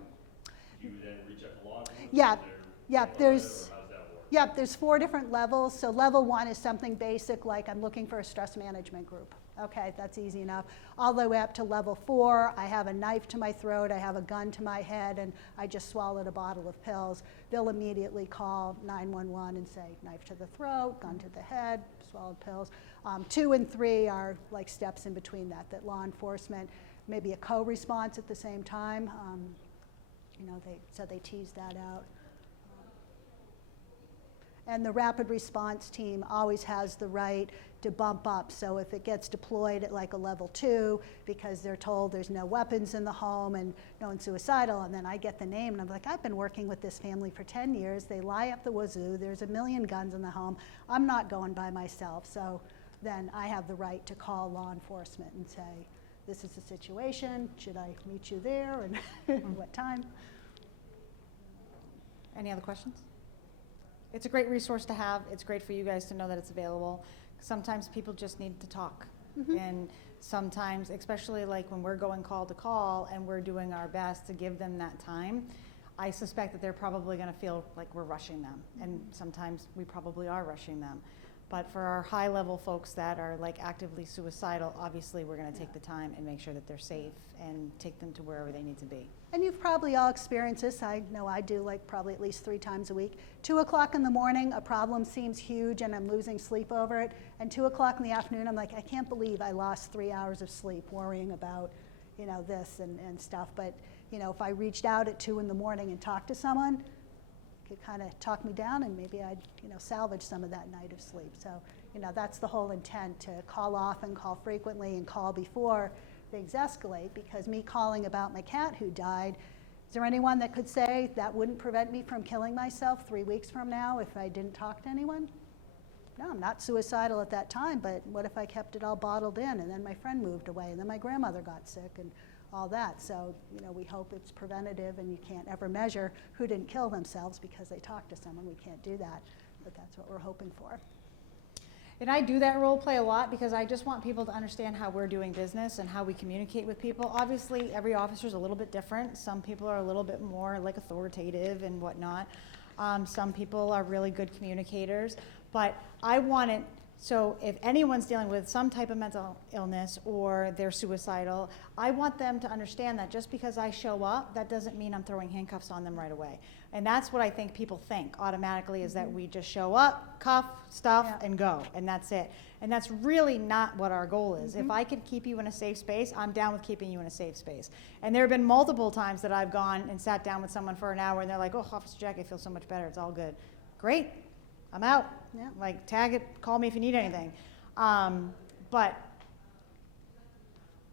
Do you then reach out to law enforcement? Yeah. Is there Yeah, something like there's- that, or how's that work? Yep, there's 4 different levels. So level 1 is something basic like I'm looking for a stress management group. Okay, that's easy enough. All the way up to level 4, I have a knife to my throat, I have a gun to my head, and I just swallowed a bottle of pills. They'll immediately call 911 and say knife to the throat, gun to the head, swallowed pills. 2 and 3 are like steps in between that law enforcement, maybe a co-response at the same time. You know, they tease that out. And the rapid response team always has the right to bump up. So if it gets deployed at like a level 2 because they're told there's no weapons in the home and no one's suicidal, and then I get the name and I'm like, I've been working with this family for 10 years. They lie up the wazoo. There's a million guns in the home. I'm not going by myself. So then I have the right to call law enforcement and say, this is the situation. Should I meet you there and what time? Any other questions? It's a great resource to have. It's great for you guys to know that it's available. Sometimes people just need to talk. And sometimes, especially like when we're going call to call and we're doing our best to give them that time, I suspect that they're probably going to feel like we're rushing them. And sometimes we probably are rushing them. But for our high level folks that are like actively suicidal, obviously we're going to take the time and make sure that they're safe and take them to wherever they need to be. And you've probably all experienced this. I know I do, like probably at least 3 times a week. 2 o'clock in the morning, a problem seems huge and I'm losing sleep over it. And 2 o'clock in the afternoon, I'm like, I can't believe I lost 3 hours of sleep worrying about, you know, this and stuff. But, you know, if I reached out at 2 in the morning and talked to someone, it could kind of talk me down and maybe I'd, you know, salvage some of that night of sleep. So, you know, that's the whole intent, to call often, call frequently, and call before things escalate, because me calling about my cat who died, is there anyone that could say that wouldn't prevent me from killing myself 3 weeks from now if I didn't talk to anyone? No, I'm not suicidal at that time, but what if I kept it all bottled in and then my friend moved away and then my grandmother got sick and all that? So, you know, we hope it's preventative, and you can't ever measure who didn't kill themselves because they talked to someone. We can't do that, but that's what we're hoping for. And I do that role play a lot because I just want people to understand how we're doing business and how we communicate with people. Obviously, every officer is a little bit different. Some people are a little bit more like authoritative and whatnot. Some people are really good communicators. But I want it, so if anyone's dealing with some type of mental illness or they're suicidal, I want them to understand that just because I show up, that doesn't mean I'm throwing handcuffs on them right away. And that's what I think people think automatically, is that we just show up, cuff, stuff, Yeah. and go, and that's it. And that's really not what our goal is. If I can keep you in a safe space, I'm down with keeping you in a safe space. And there have been multiple times that I've gone and sat down with someone for an hour and they're like, oh, Officer Jack, I feel so much better, it's all good. Great, I'm out. Yeah. Like, tag it, call me if you need anything. But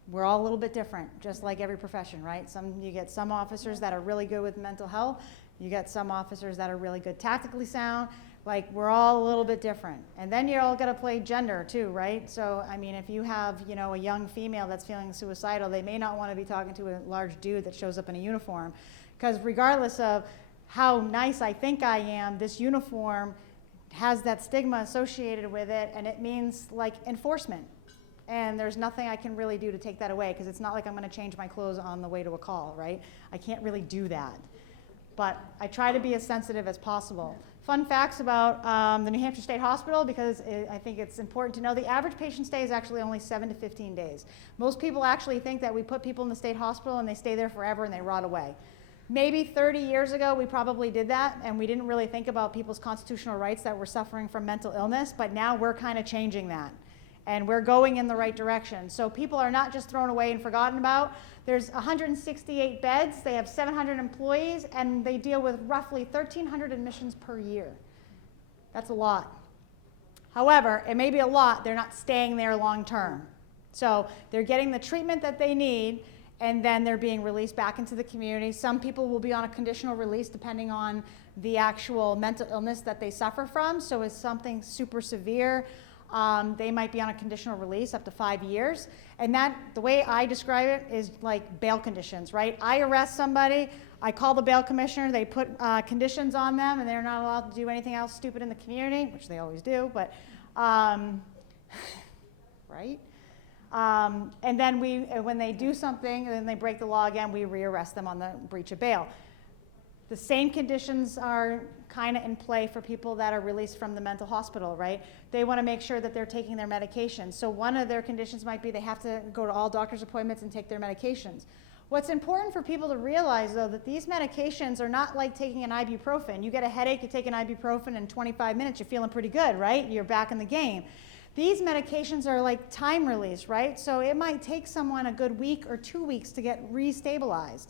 we're all a little bit different, just like every profession, right? You get some officers that are really good with mental health. You get some officers that are really good tactically sound. Like, we're all a little bit different. And then you're all gonna play gender too, right? So, I mean, if you have, you know, a young female that's feeling suicidal, they may not wanna be talking to a large dude that shows up in a uniform. Because regardless of how nice I think I am, this uniform has that stigma associated with it, and it means like enforcement. And there's nothing I can really do to take that away, because it's not like I'm gonna change my clothes on the way to a call, right? I can't really do that. but I try to be as sensitive as possible. Fun facts about the New Hampshire State Hospital, because I think it's important to know the average patient stay is actually only 7 to 15 days. Most people actually think that we put people in the state hospital and they stay there forever and they rot away. Maybe 30 years ago we probably did that, and we didn't really think about people's constitutional rights that were suffering from mental illness, but now we're kind of changing that. And we're going in the right direction. So people are not just thrown away and forgotten about. There's 168 beds, they have 700 employees, and they deal with roughly 1,300 admissions per year. That's a lot. However, it may be a lot, they're not staying there long term. So they're getting the treatment that they need, and then they're being released back into the community. Some people will be on a conditional release depending on the actual mental illness that they suffer from. So if something super severe, they might be on a conditional release up to 5 years. And that, the way I describe it, is like bail conditions, right? I arrest somebody, I call the bail commissioner, they put conditions on them, and they're not allowed to do anything else stupid in the community, which they always do, but, right? And then when they do something and then they break the law again, we rearrest them on the breach of bail. The same conditions are kind of in play for people that are released from the mental hospital, right? They want to make sure that they're taking their medications. So one of their conditions might be they have to go to all doctor's appointments and take their medications. What's important for people to realize, though, that these medications are not like taking an ibuprofen. You get a headache, you take an ibuprofen, in 25 minutes you're feeling pretty good, right? You're back in the game. These medications are like time release, right? So it might take someone a good week or 2 weeks to get restabilized.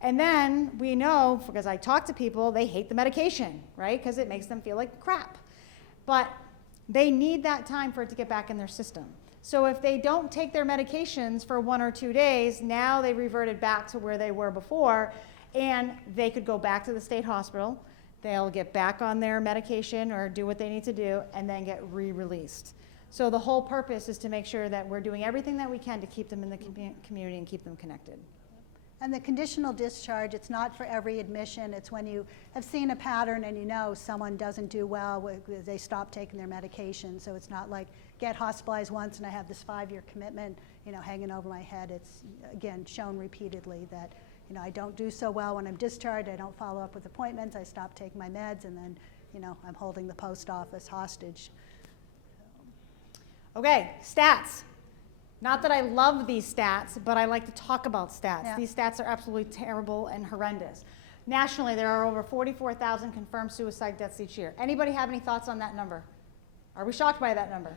And then we know, because I talk to people, they hate the medication, right? Because it makes them feel like crap. But they need that time for it to get back in their system. So if they don't take their medications for 1 or 2 days, now they reverted back to where they were before, and they could go back to the state hospital. They'll get back on their medication or do what they need to do, and then get re-released. So the whole purpose is to make sure that we're doing everything that we can to keep them in the community and keep them connected. And the conditional discharge, it's not for every admission. It's when you have seen a pattern and you know someone doesn't do well, they stop taking their medication. So it's not like get hospitalized once and I have this 5-year commitment, hanging over my head. It's, again, shown repeatedly that, I don't do so well when I'm discharged. I don't follow up with appointments. I stop taking my meds, and then, I'm holding the post office hostage. Okay, stats. Not that I love these stats, but I like to talk about stats. Yeah. These stats are absolutely terrible and horrendous. Nationally, there are over 44,000 confirmed suicide deaths each year. Anybody have any thoughts on that number? Are we shocked by that number?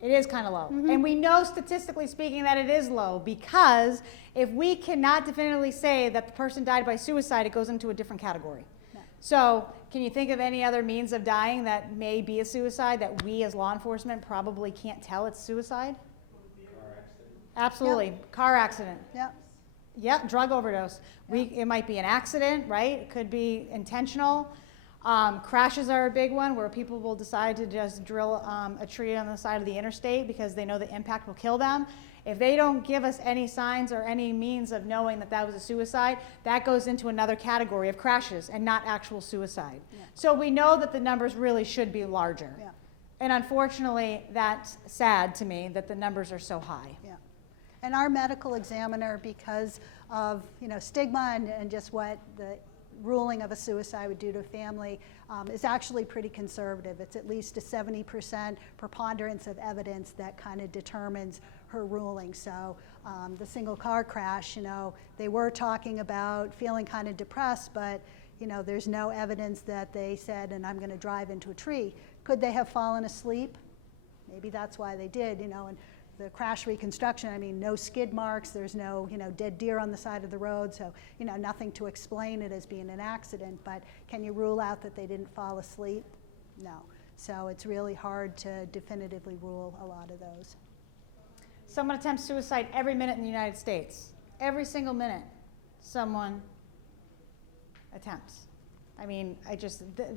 It is kind of low. Mm-hmm. And we know, statistically speaking, that it is low, because if we cannot definitively say that the person died by suicide, it goes into a different category. Yeah. So can you think of any other means of dying that may be a suicide that we as law enforcement probably can't tell it's suicide? Car accident. Absolutely. Yep. Car accident. Yep. Yeah, drug overdose. It might be an accident, right? It could be intentional. Crashes are a big one, where people will decide to just drill a tree on the side of the interstate because they know the impact will kill them. If they don't give us any signs or any means of knowing that that was a suicide, that goes into another category of crashes and not actual suicide. Yeah. So we know that the numbers really should be larger. Yeah. And unfortunately, that's sad to me that the numbers are so high. Yeah. And our medical examiner, because of stigma and just what the ruling of a suicide would do to a family, is actually pretty conservative. It's at least a 70% preponderance of evidence that kind of determines her ruling. So the single car crash, they were talking about feeling kind of depressed, but there's no evidence that they said, and I'm going to drive into a tree. Could they have fallen asleep? Maybe that's why they did, and the crash reconstruction, no skid marks, there's no, dead deer on the side of the road, so, nothing to explain it as being an accident, but can you rule out that they didn't fall asleep? No. So it's really hard to definitively rule a lot of those. Someone attempts suicide every minute in the United States. Every single minute, someone attempts.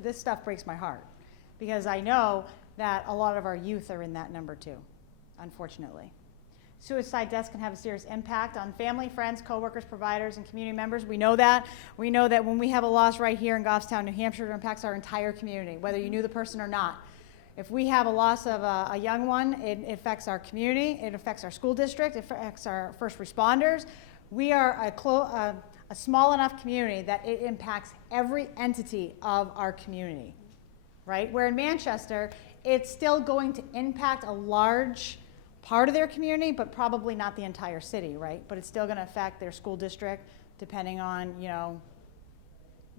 This stuff breaks my heart, because I know that a lot of our youth are in that number too, unfortunately. Suicide deaths can have a serious impact on family, friends, coworkers, providers, and community members. We know that. We know that when we have a loss right here in Goffstown, New Hampshire, it impacts our entire community, whether you knew the person or not. If we have a loss of a young one, it affects our community, it affects our school district, it affects our first responders. We are a a small enough community that it impacts every entity of our community, right? Where in Manchester, it's still going to impact a large part of their community, but probably not the entire city, right? But it's still going to affect their school district, depending on, you know,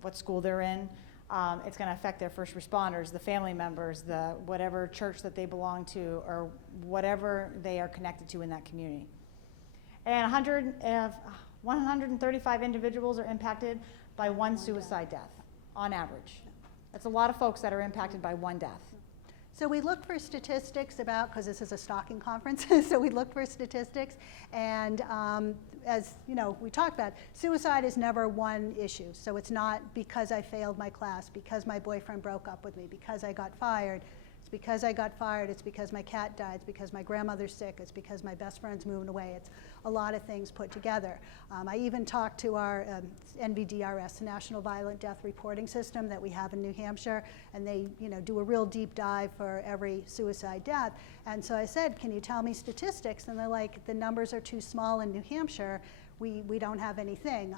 what school they're in. It's going to affect their first responders, the family members, the whatever church that they belong to, or whatever they are connected to in that community. And 135 individuals are impacted by one suicide death, on average. That's a lot of folks that are impacted by one death. So we looked for statistics about, because this is a stalking conference, so we looked for statistics, and as you know, we talked about, suicide is never one issue. So it's not because I failed my class, because my boyfriend broke up with me, because I got fired. It's because I got fired, it's because my cat died, it's because my grandmother's sick, it's because my best friend's moving away. It's a lot of things put together. I even talked to our NVDRS, National Violent Death Reporting System that we have in New Hampshire, and they, you know, do a real deep dive for every suicide death. And so I said, can you tell me statistics? And they're like, the numbers are too small in New Hampshire. We don't have anything.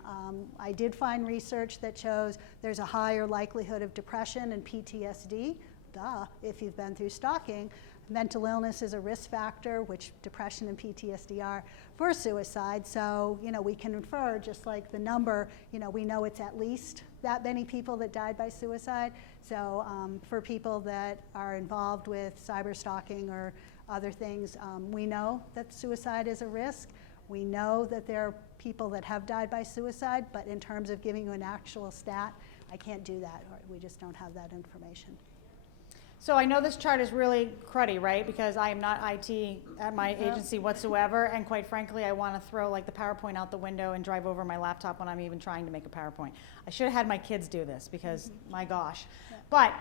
I did find research that shows there's a higher likelihood of depression and PTSD. Duh, if you've been through stalking. Mental illness is a risk factor, which depression and PTSD are, for suicide. So, you know, we can infer, just like the number, you know, we know it's at least that many people that died by suicide. So for people that are involved with cyber stalking or other things, we know that suicide is a risk. We know that there are people that have died by suicide, but in terms of giving you an actual stat, I can't do that, or we just don't have that information. So I know this chart is really cruddy, right? Because I am not IT at my agency whatsoever, and quite frankly, I want to throw like the PowerPoint out the window and drive over my laptop when I'm even trying to make a PowerPoint. I should have had my kids do this because, my gosh. But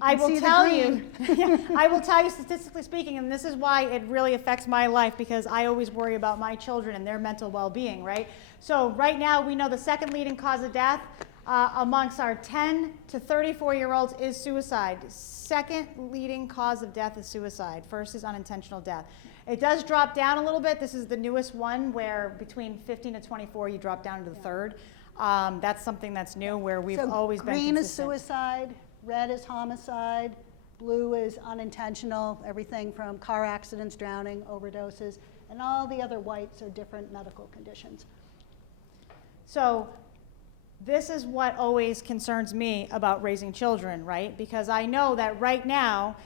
I will tell you, I will tell you statistically speaking, and this is why it really affects my life, because I always worry about my children and their mental well-being, right? So right now, we know the second leading cause of death amongst our 10 to 34-year-olds is suicide. Second leading cause of death is suicide. First is unintentional death. It does drop down a little bit. This is the newest one where between 15 to 24 you drop down to the third. That's something that's new where we've always been green consistent. is suicide, red is homicide, blue is unintentional, everything from car accidents, drowning, overdoses, and all the other whites are different medical conditions. So this is what always concerns me about raising children, right? Because I know that right now,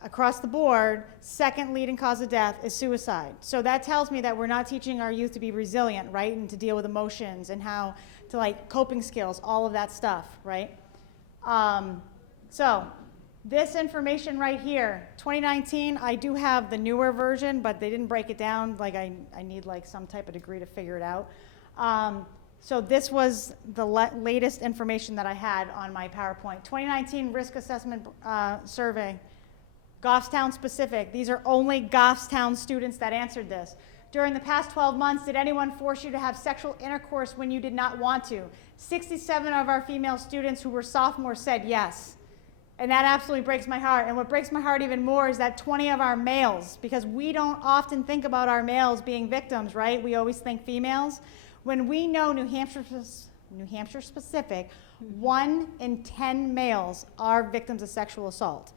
across the board, second leading cause of death is suicide. So that tells me that we're not teaching our youth to be resilient, right? And to deal with emotions and how to, like, coping skills, all of that stuff, right? So this information right here, 2019, I do have the newer version, but they didn't break it down. Like, I need like some type of degree to figure it out. So this was the latest information that I had on my PowerPoint. 2019 risk assessment survey, Goffstown specific. These are only Goffstown students that answered this. During the past 12 months, did anyone force you to have sexual intercourse when you did not want to? 67 of our female students who were sophomores said yes. And that absolutely breaks my heart. And what breaks my heart even more is that 20 of our males, because we don't often think about our males being victims, right? We always think females. When we know New Hampshire specific, 1 in 10 males are victims of sexual assault.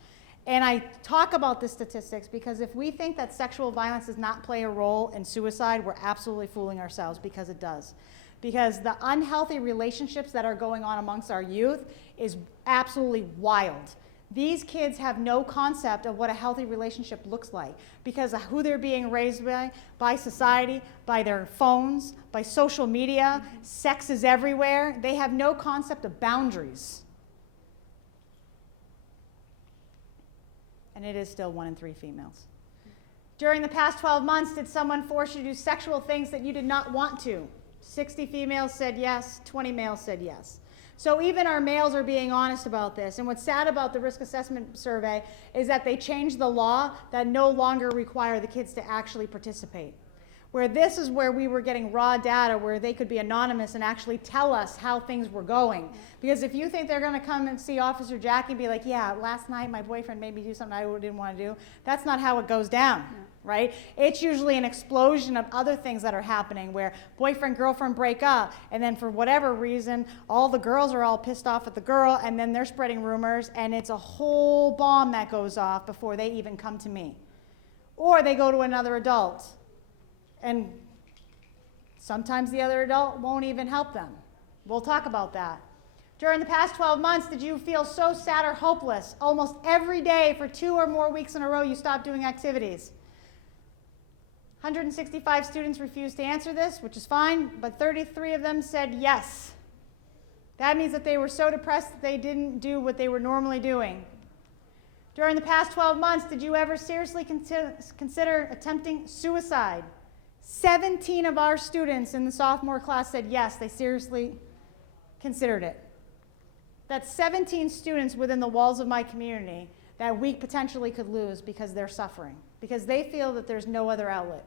And I talk about the statistics because if we think that sexual violence does not play a role in suicide, we're absolutely fooling ourselves, because it does. Because the unhealthy relationships that are going on amongst our youth is absolutely wild. These kids have no concept of what a healthy relationship looks like because of who they're being raised by society, by their phones, by social media. Sex is everywhere. They have no concept of boundaries. And it is still 1 in 3 females. During the past 12 months, did someone force you to do sexual things that you did not want to? 60 females said yes, 20 males said yes. So even our males are being honest about this. And what's sad about the risk assessment survey is that they changed the law that no longer require the kids to actually participate. Where this is where we were getting raw data where they could be anonymous and actually tell us how things were going. Because if you think they're going to come and see Officer Jackie and be like, yeah, last night my boyfriend made me do something I didn't want to do, that's not how it goes down. right? It's usually an explosion of other things that are happening where boyfriend, girlfriend break up, and then for whatever reason, all the girls are all pissed off at the girl, and then they're spreading rumors, and it's a whole bomb that goes off before they even come to me. Or they go to another adult, and sometimes the other adult won't even help them. We'll talk about that. During the past 12 months, did you feel so sad or hopeless? Almost every day for 2 or more weeks in a row, you stopped doing activities. 165 students refused to answer this, which is fine, but 33 of them said yes. That means that they were so depressed that they didn't do what they were normally doing. During the past 12 months, did you ever seriously consider attempting suicide? 17 of our students in the sophomore class said yes, they seriously considered it. That's 17 students within the walls of my community that we potentially could lose because they're suffering, because they feel that there's no other outlet.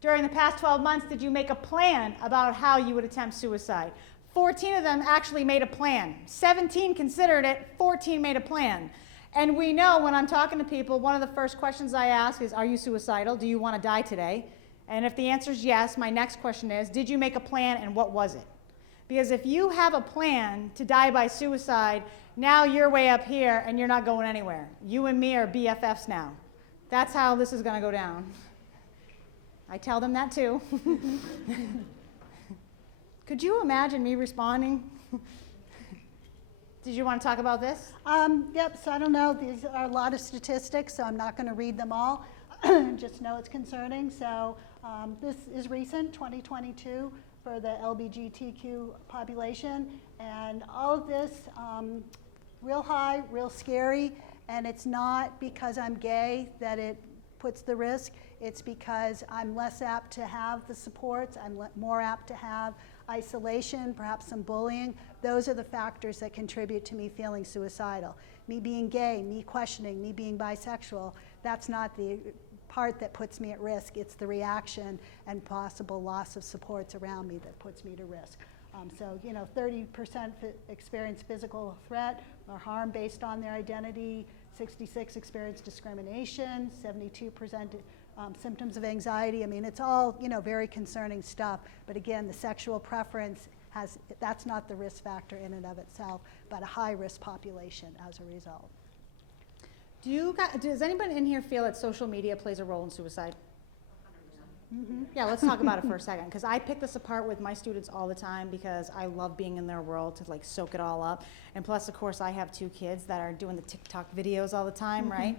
During the past 12 months, did you make a plan about how you would attempt suicide? 14 of them actually made a plan. 17 considered it, 14 made a plan. And we know when I'm talking to people, one of the first questions I ask is, are you suicidal? Do you want to die today? And if the answer is yes, my next question is, did you make a plan and what was it? Because if you have a plan to die by suicide, now you're way up here and you're not going anywhere. You and me are BFFs now. That's how this is going to go down. I tell them that too. Could you imagine me responding? Did you want to talk about this? Yep, so I don't know, these are a lot of statistics, so I'm not going to read them all. Just know it's concerning. So this is recent, 2022, for the LGBTQ population. And all of this, real high, real scary. And it's not because I'm gay that it puts the risk. It's because I'm less apt to have the supports. I'm more apt to have isolation, perhaps some bullying. Those are the factors that contribute to me feeling suicidal. Me being gay, me questioning, me being bisexual, that's not the part that puts me at risk. It's the reaction and possible loss of supports around me that puts me to risk. So, 30% experience physical threat or harm based on their identity, 66 experience discrimination, 72% symptoms of anxiety. I mean, it's all, very concerning stuff. But again, the sexual preference that's not the risk factor in and of itself, but a high risk population as a result. Does anybody in here feel that social media plays a role in suicide? Mm-hmm. Yeah, let's talk about it for a second, because I pick this apart with my students all the time because I love being in their world to soak it all up. And plus, of course, I have 2 kids that are doing the TikTok videos all the time, mm-hmm. right?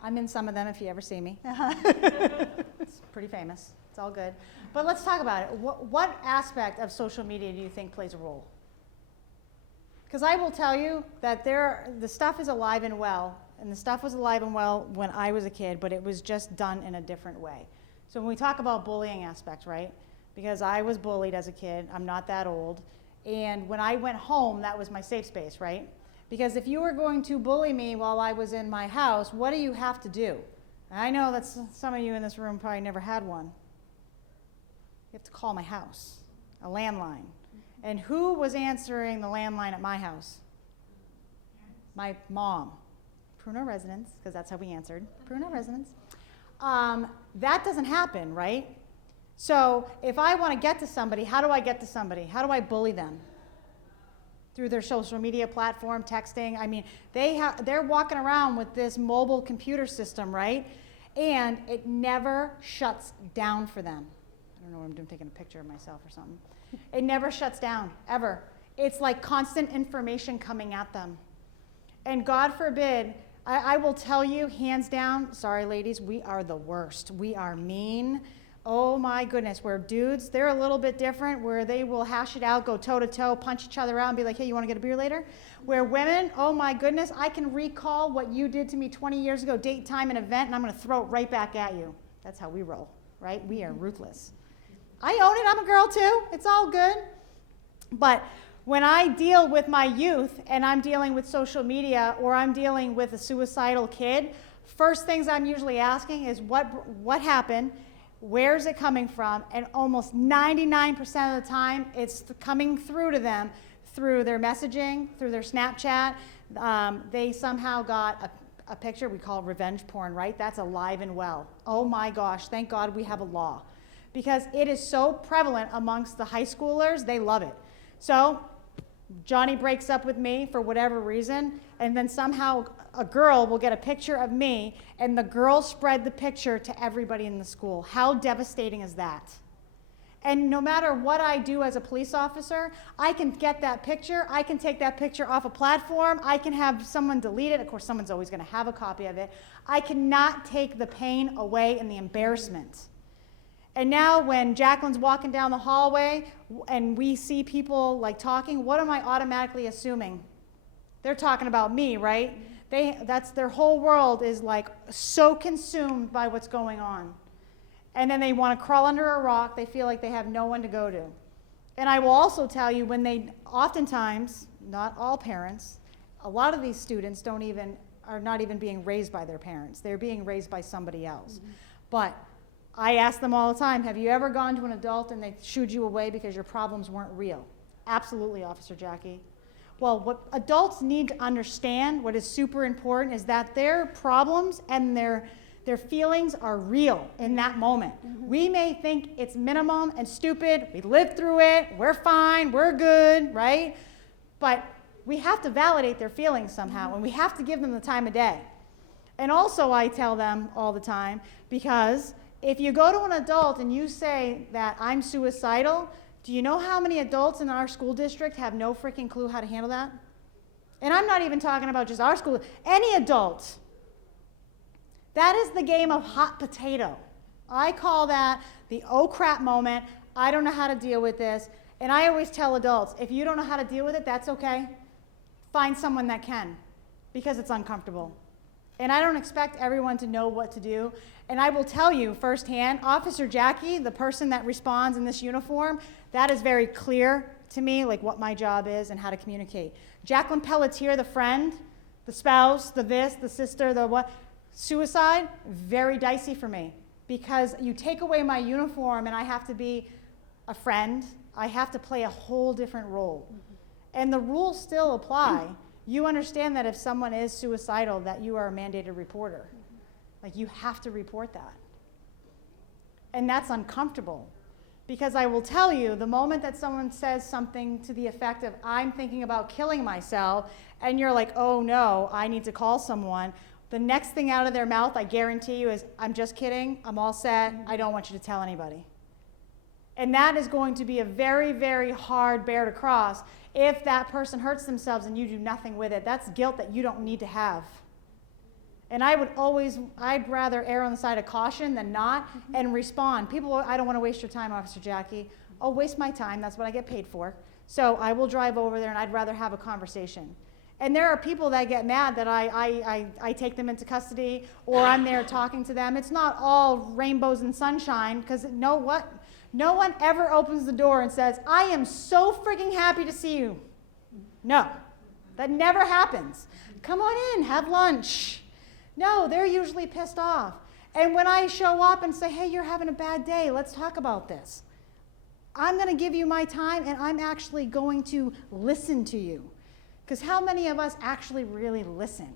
I'm in some of them if you ever see me. Uh-huh. It's pretty famous. It's all good. But let's talk about it. What aspect of social media do you think plays a role? Because I will tell you that the stuff is alive and well, and the stuff was alive and well when I was a kid, but it was just done in a different way. So when we talk about bullying aspects, right? Because I was bullied as a kid, I'm not that old, and when I went home, that was my safe space, right? Because if you were going to bully me while I was in my house, what do you have to do? And I know that some of you in this room probably never had one. You have to call my house, a landline. And who was answering the landline at my house? My mom. Pruno residence, because that's how we answered. Pruno residence. That doesn't happen, right? So if I want to get to somebody, how do I get to somebody? How do I bully them? Through their social media platform, texting. I mean, they're walking around with this mobile computer system, right? And it never shuts down for them. I don't know what I'm doing, taking a picture of myself or something. It never shuts down, ever. It's like constant information coming at them. And God forbid, I will tell you, hands down, sorry ladies, we are the worst. We are mean. Oh my goodness, where dudes, they're a little bit different, where they will hash it out, go toe to toe, punch each other out and be like, hey, you want to get a beer later? Where women, oh my goodness, I can recall what you did to me 20 years ago, date, time, and event, and I'm going to throw it right back at you. That's how we roll, right? We are ruthless. I own it, I'm a girl too, it's all good. But when I deal with my youth and I'm dealing with social media or I'm dealing with a suicidal kid, first things I'm usually asking is what happened, where's it coming from, and almost 99% of the time it's coming through to them through their messaging, through their Snapchat. They somehow got a picture, we call revenge porn, right? That's alive and well. Oh my gosh, thank God we have a law. Because it is so prevalent amongst the high schoolers, they love it. So Johnny breaks up with me for whatever reason, and then somehow a girl will get a picture of me, and the girl spread the picture to everybody in the school. How devastating is that? And no matter what I do as a police officer, I can get that picture, I can take that picture off a platform, I can have someone delete it. Of course, someone's always going to have a copy of it. I cannot take the pain away and the embarrassment. And now when Jacqueline's walking down the hallway and we see people like talking, what am I automatically assuming? They're talking about me, right? That's their whole world is like so consumed by what's going on. And then they want to crawl under a rock. They feel like they have no one to go to. And I will also tell you when they, oftentimes, not all parents, a lot of these students are not even being raised by their parents. They're being raised by somebody else. Mm-hmm. But I ask them all the time, have you ever gone to an adult and they shooed you away because your problems weren't real? Absolutely, Officer Jackie. Well, what adults need to understand, what is super important, is that their problems and their feelings are real in that moment. Mm-hmm. We may think it's minimum and stupid, we lived through it, we're fine, we're good, right? But we have to validate their feelings somehow, and we have to give them the time of day. And also I tell them all the time, because if you go to an adult and you say that I'm suicidal, do you know how many adults in our school district have no freaking clue how to handle that? And I'm not even talking about just our school, any adult. That is the game of hot potato. I call that the oh crap moment. I don't know how to deal with this. And I always tell adults, if you don't know how to deal with it, that's okay. Find someone that can, because it's uncomfortable. And I don't expect everyone to know what to do. And I will tell you firsthand, Officer Jackie, the person that responds in this uniform, that is very clear to me, like what my job is and how to communicate. Jacqueline Pelletier, the friend, the spouse, the this, the sister, the what, suicide, very dicey for me. Because you take away my uniform and I have to be a friend, I have to play a whole different role. Mm-hmm. And the rules still apply. You understand that if someone is suicidal, that you are a mandated reporter. Like, you have to report that. And that's uncomfortable. Because I will tell you, the moment that someone says something to the effect of, I'm thinking about killing myself, and you're like, oh no, I need to call someone, the next thing out of their mouth, I guarantee you, is, I'm just kidding, I'm all set, I don't want you to tell anybody. And that is going to be a very, very hard bear to cross if that person hurts themselves and you do nothing with it. That's guilt that you don't need to have. And I'd rather err on the side of caution than not, and respond. People, I don't want to waste your time, Officer Jackie. I'll waste my time, that's what I get paid for. So I will drive over there and I'd rather have a conversation. And there are people that get mad that I take them into custody or I'm there talking to them. It's not all rainbows and sunshine, because you know what? No one ever opens the door and says, I am so freaking happy to see you. No, that never happens. Come on in, have lunch. No, they're usually pissed off. And when I show up and say, hey, you're having a bad day, let's talk about this. I'm going to give you my time, and I'm actually going to listen to you. Because how many of us actually really listen?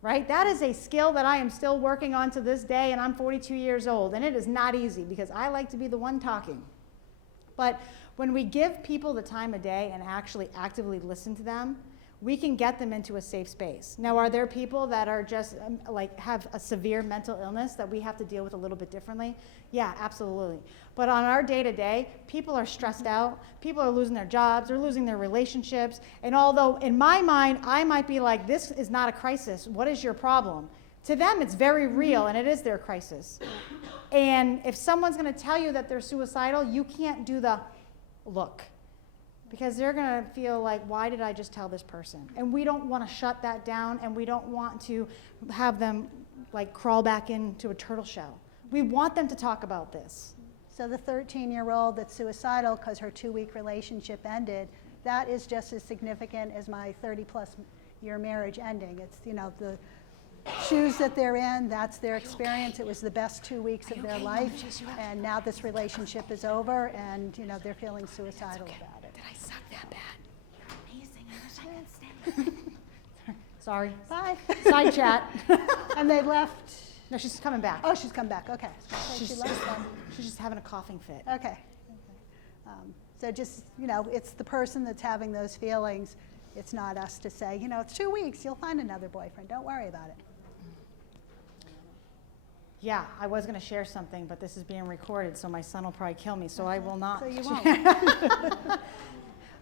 Right? That is a skill that I am still working on to this day, and I'm 42 years old, and it is not easy because I like to be the one talking. But when we give people the time of day and actually actively listen to them, we can get them into a safe space. Now, are there people that are just have a severe mental illness that we have to deal with a little bit differently? Yeah, absolutely. But on our day-to-day, people are stressed out, people are losing their jobs, they're losing their relationships, and although in my mind, I might be like, this is not a crisis, what is your problem? To them, it's very real, and it is their crisis. And if someone's gonna tell you that they're suicidal, you can't do the look. Because they're going to feel like, why did I just tell this person? And we don't want to shut that down, and we don't want to have them like crawl back into a turtle shell. We want them to talk about this. So the 13-year-old that's suicidal because her 2-week relationship ended, that is just as significant as my 30-plus year marriage ending. It's, you know, the shoes that they're in, that's their experience. It was the best 2 weeks of their life, and now this relationship is over, and, you know, they're feeling suicidal about it. Did I suck that bad? You're amazing. I wish I could stand. Sorry. Bye. Side chat. And they left. No, she's coming back. Oh, she's come back. Okay. She's She left them. She's just having a coughing fit. Okay. So just, it's the person that's having those feelings. It's not us to say, it's 2 weeks, you'll find another boyfriend. Don't worry about it. Yeah, I was going to share something, but this is being recorded, so my son will probably kill me, so I will not. So you won't.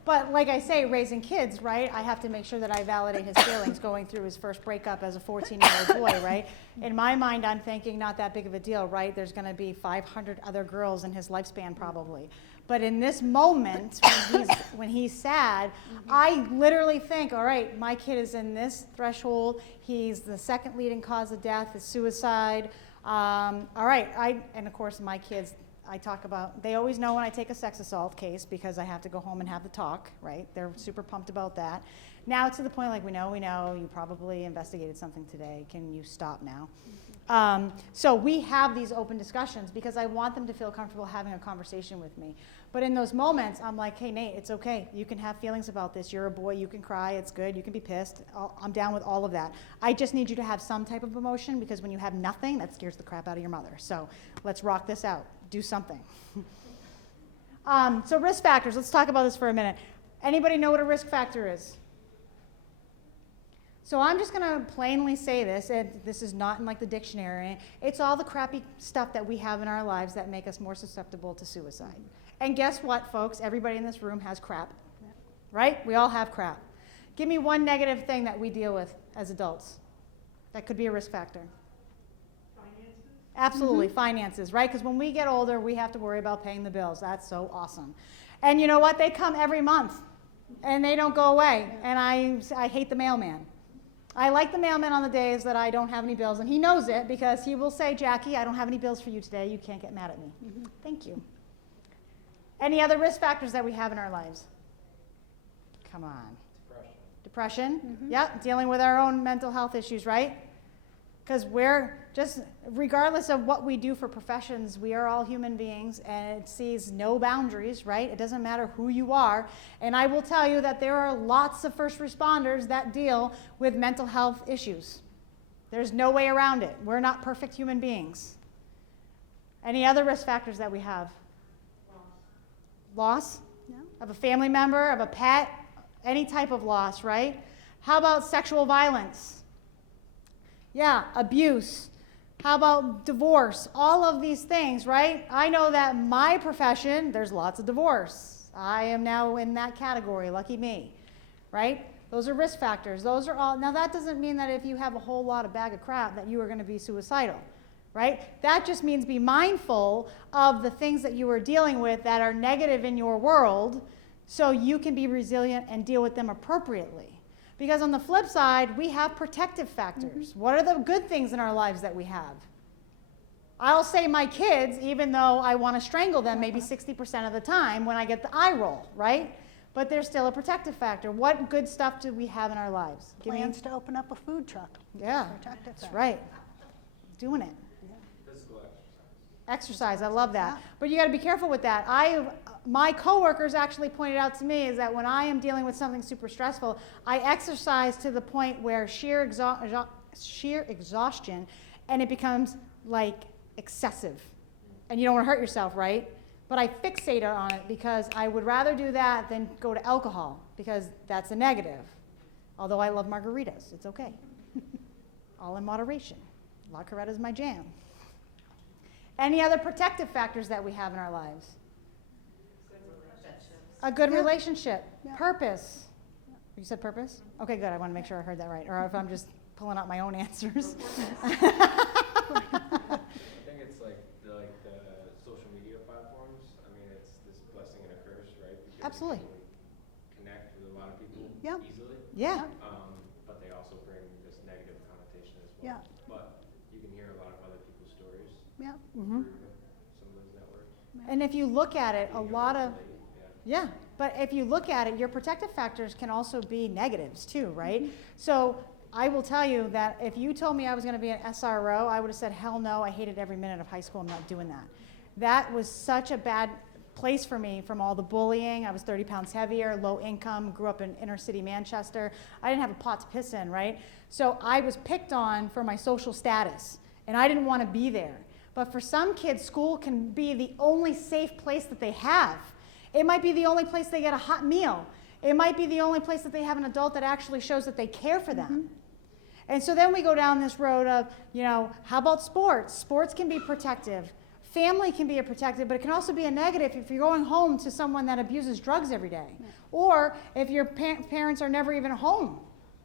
But like I say, raising kids, right, I have to make sure that I validate his feelings going through his first breakup as a 14-year-old boy, right? In my mind, I'm thinking not that big of a deal, right? There's going to be 500 other girls in his lifespan probably. But in this moment, when he's sad, I literally think, all right, my kid is in this threshold. He's the second leading cause of death is suicide. All right, and of course my kids, I talk about, they always know when I take a sex assault case because I have to go home and have the talk, right? They're super pumped about that. Now to the point like, we know, you probably investigated something today. Can you stop now? So we have these open discussions because I want them to feel comfortable having a conversation with me. But in those moments, I'm like, hey, Nate, it's okay. You can have feelings about this. You're a boy. You can cry. It's good. You can be pissed. I'm down with all of that. I just need you to have some type of emotion because when you have nothing, that scares the crap out of your mother. So let's rock this out. Do something. So risk factors. Let's talk about this for a minute. Anybody know what a risk factor is? So I'm just going to plainly say this, and this is not in like the dictionary. It's all the crappy stuff that we have in our lives that make us more susceptible to suicide. And guess what, folks? Everybody in this room has crap, right? We all have crap. Give me one negative thing that we deal with as adults that could be a risk factor. Finances? Absolutely, finances, right? Because when we get older, we have to worry about paying the bills. That's so awesome. And you know what? They come every month, and they don't go away. And I hate the mailman. I like the mailman on the days that I don't have any bills, and he knows it because he will say, Jackie, I don't have any bills for you today. You can't get mad at me. Thank you. Any other risk factors that we have in our lives? Come on. Depression. Yep, dealing with our own mental health issues, right? Because we're just, regardless of what we do for professions, we are all human beings, and it sees no boundaries, right? It doesn't matter who you are. And I will tell you that there are lots of first responders that deal with mental health issues. There's no way around it. We're not perfect human beings. Any other risk factors that we have? Loss? No. Of a family member, of a pet, any type of loss, right? How about sexual violence? Yeah, abuse. How about divorce? All of these things, right? I know that my profession, there's lots of divorce. I am now in that category, lucky me, right? Those are risk factors. Those are all, now that doesn't mean that if you have a whole lot of bag of crap that you are going to be suicidal, right? That just means be mindful of the things that you are dealing with that are negative in your world so you can be resilient and deal with them appropriately. Because on the flip side, we have protective factors. What are the good things in our lives that we have? I'll say my kids, even though I want to strangle them maybe 60% of the time when I get the eye roll, right? But there's still a protective factor. What good stuff do we have in our lives? Plans to open up a food truck. Yeah, Protective that's factor. right. Doing it. Physical exercise. Exercise, I love that. Yeah. But you got to be careful with that. My coworkers actually pointed out to me is that when I am dealing with something super stressful, I exercise to the point where sheer exhaustion, and it becomes like excessive. And you don't want to hurt yourself, right? But I fixate on it because I would rather do that than go to alcohol because that's a negative. Although I love margaritas, it's okay. All in moderation. La Coretta is my jam. Any other protective factors that we have in our lives? A good Yeah. relationship. Yeah. Purpose. You said purpose? Okay, good. I want to make sure I heard that right. Or if I'm just pulling out my own answers. I think it's like the social media platforms. I mean, it's this blessing and a curse, right? Because Absolutely. you can connect with a lot of people Yeah. easily. Yeah. But they also bring this negative connotation as well. Yeah. But you can hear a lot of other people's stories Yeah. Hmm. through some of those networks. And if you look at it, a You can lot of, relate, yeah, but if you look at it, your protective factors can also be negatives too, right? So I will tell you that if you told me I was going to be an SRO, I would have said, hell no, I hated every minute of high school, I'm not doing that. That was such a bad place for me from all the bullying. I was 30 pounds heavier, low income, grew up in inner city Manchester. I didn't have a pot to piss in, right? So I was picked on for my social status, and I didn't want to be there. But for some kids, school can be the only safe place that they have. It might be the only place they get a hot meal. It might be the only place that they have an adult that actually shows that they care for them. And so then we go down this road of, you know, how about sports? Sports can be protective. Family can be a protective, but it can also be a negative if you're going home to someone that abuses drugs every day. Yeah. Or if your parents are never even home.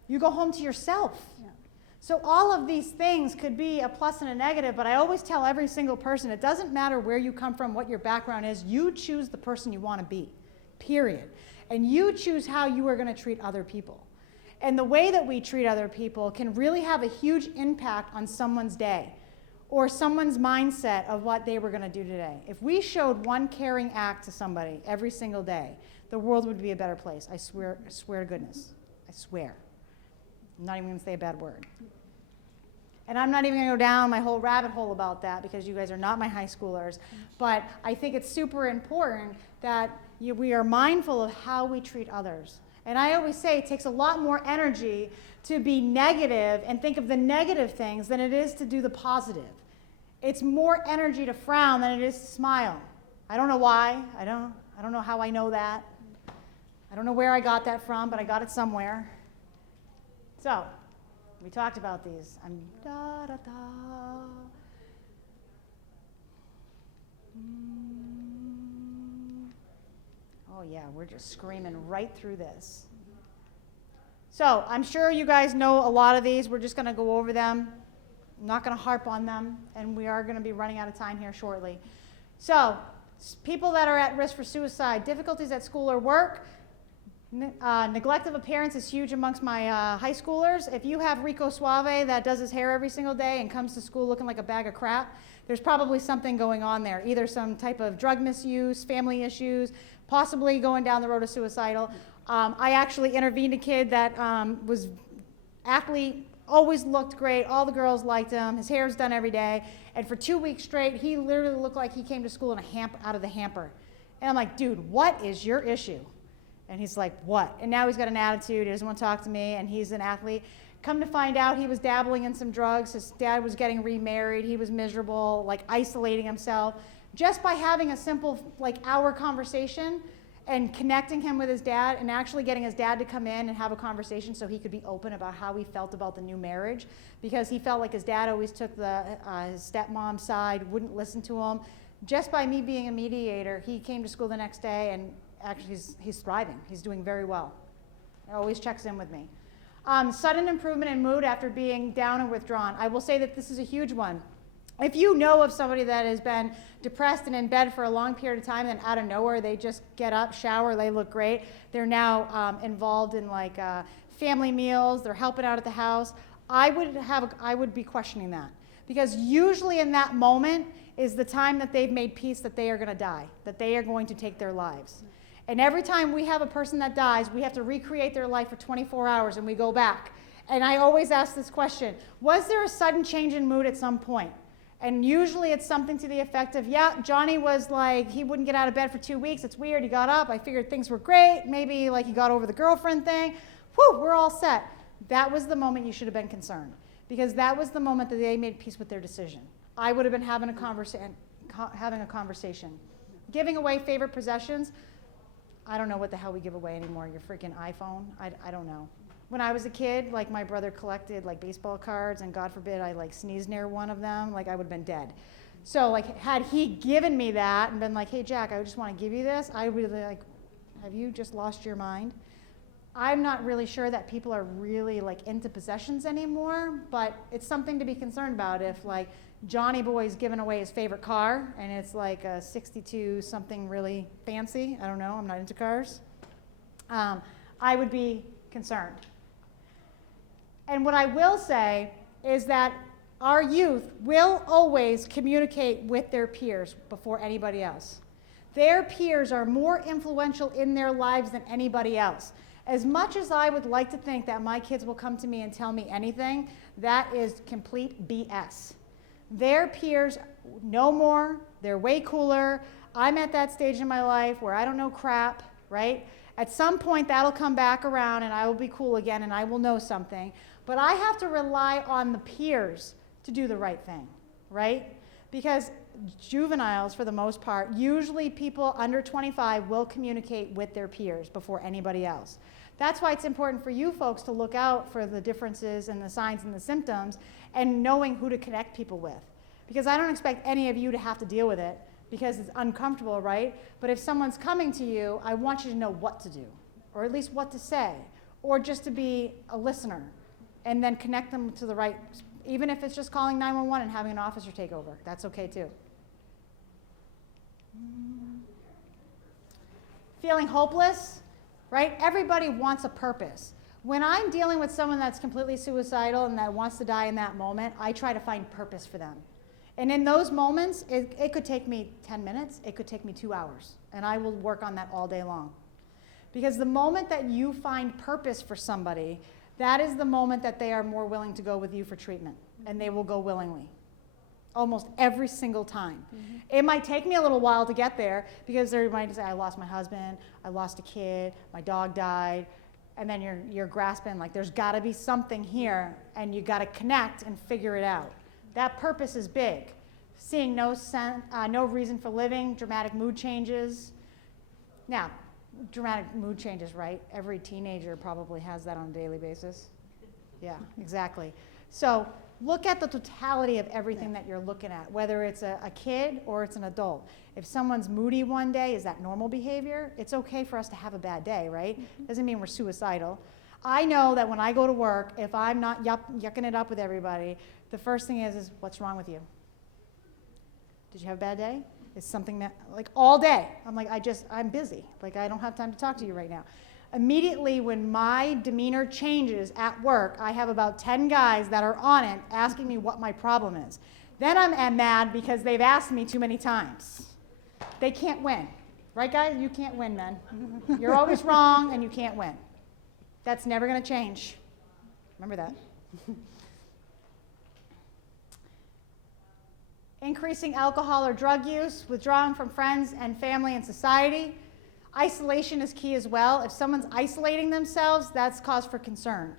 You go home to yourself. Yeah. So all of these things could be a plus and a negative, but I always tell every single person, it doesn't matter where you come from, what your background is, you choose the person you want to be, period. And you choose how you are going to treat other people. And the way that we treat other people can really have a huge impact on someone's day or someone's mindset of what they were going to do today. If we showed one caring act to somebody every single day, the world would be a better place. I swear to goodness. I swear. I'm not even going to say a bad word. And I'm not even going to go down my whole rabbit hole about that because you guys are not my high schoolers. But I think it's super important that we are mindful of how we treat others. And I always say it takes a lot more energy to be negative and think of the negative things than it is to do the positive. It's more energy to frown than it is to smile. I don't know why. I don't know how I know that. I don't know where I got that from, but I got it somewhere. So, we talked about these. Da da da. Oh yeah, we're just screaming right through this. So, I'm sure you guys know a lot of these. We're just going to go over them. I'm not going to harp on them, and we are going to be running out of time here shortly. So, people that are at risk for suicide, difficulties at school or work. Neglect of appearance is huge amongst my high schoolers. If you have Rico Suave that does his hair every single day and comes to school looking like a bag of crap, there's probably something going on there. Either some type of drug misuse, family issues, possibly going down the road of suicidal. I actually intervened a kid that was athlete, always looked great. All the girls liked him. His hair was done every day. And for 2 weeks straight, he literally looked like he came to school in a hamper, out of the hamper. And I'm like, dude, what is your issue? And he's like, what? And now he's got an attitude. He doesn't want to talk to me, and he's an athlete. Come to find out, he was dabbling in some drugs. His dad was getting remarried. He was miserable, like isolating himself. Just by having a simple, like, hour conversation and connecting him with his dad and actually getting his dad to come in and have a conversation so he could be open about how he felt about the new marriage, because he felt like his dad always took his stepmom's side, wouldn't listen to him. Just by me being a mediator, he came to school the next day, and actually he's thriving. He's doing very well. He always checks in with me. Sudden improvement in mood after being down and withdrawn. I will say that this is a huge one. If you know of somebody that has been depressed and in bed for a long period of time, and out of nowhere they just get up, shower, they look great, they're now involved in like family meals, they're helping out at the house, I would be questioning that. Because usually in that moment is the time that they've made peace that they are going to die, that they are going to take their lives. And every time we have a person that dies, we have to recreate their life for 24 hours and we go back. And I always ask this question, was there a sudden change in mood at some point? And usually it's something to the effect of, yeah, Johnny was like, he wouldn't get out of bed for 2 weeks. It's weird. He got up. I figured things were great. Maybe like he got over the girlfriend thing. Whew, we're all set. That was the moment you should have been concerned, because that was the moment that they made peace with their decision. I would have been having a conversation. Giving away favorite possessions. I don't know what the hell we give away anymore. Your freaking iPhone. I don't know. When I was a kid, like my brother collected like baseball cards, and God forbid I like sneezed near one of them, like I would have been dead. So like had he given me that and been like, hey Jack, I just want to give you this, I would be like, have you just lost your mind? I'm not really sure that people are really like into possessions anymore, but it's something to be concerned about. If like Johnny Boy's giving away his favorite car and it's like a 62 something really fancy, I don't know, I'm not into cars, I would be concerned. And what I will say is that our youth will always communicate with their peers before anybody else. Their peers are more influential in their lives than anybody else. As much as I would like to think that my kids will come to me and tell me anything, that is complete BS. Their peers know more, they're way cooler. I'm at that stage in my life where I don't know crap, right? At some point that'll come back around and I will be cool again and I will know something. But I have to rely on the peers to do the right thing, right? Because juveniles, for the most part, usually people under 25 will communicate with their peers before anybody else. That's why it's important for you folks to look out for the differences and the signs and the symptoms and knowing who to connect people with. Because I don't expect any of you to have to deal with it because it's uncomfortable, right? But if someone's coming to you, I want you to know what to do, or at least what to say, or just to be a listener, and then connect them to the right, even if it's just calling 911 and having an officer take over. That's okay too. Feeling hopeless, right? Everybody wants a purpose. When I'm dealing with someone that's completely suicidal and that wants to die in that moment, I try to find purpose for them. And in those moments, it could take me 10 minutes, it could take me 2 hours, and I will work on that all day long. Because the moment that you find purpose for somebody, that is the moment that they are more willing to go with you for treatment, and they will go willingly. Almost every single time. Mm-hmm. It might take me a little while to get there because they might say, I lost my husband, I lost a kid, my dog died, and then you're grasping like there's got to be something here, and you got to connect and figure it out. That purpose is big. Seeing no reason for living, dramatic mood changes. Now, dramatic mood changes, right? Every teenager probably has that on a daily basis. Yeah, exactly. So look at the totality of everything that you're looking at, whether it's a kid or it's an adult. If someone's moody one day, is that normal behavior? It's okay for us to have a bad day, right? Doesn't mean we're suicidal. I know that when I go to work, if I'm not yucking it up with everybody, the first thing is what's wrong with you? Did you have a bad day? Is something that, like all day, I'm like, I'm busy. Like I don't have time to talk to you right now. Immediately when my demeanor changes at work, I have about 10 guys that are on it asking me what my problem is. Then I'm mad because they've asked me too many times. They can't win. Right, guys? You can't win, men. You're always wrong and you can't win. That's never going to change. Remember that. Increasing alcohol or drug use, withdrawing from friends and family and society. Isolation is key as well. If someone's isolating themselves, that's cause for concern.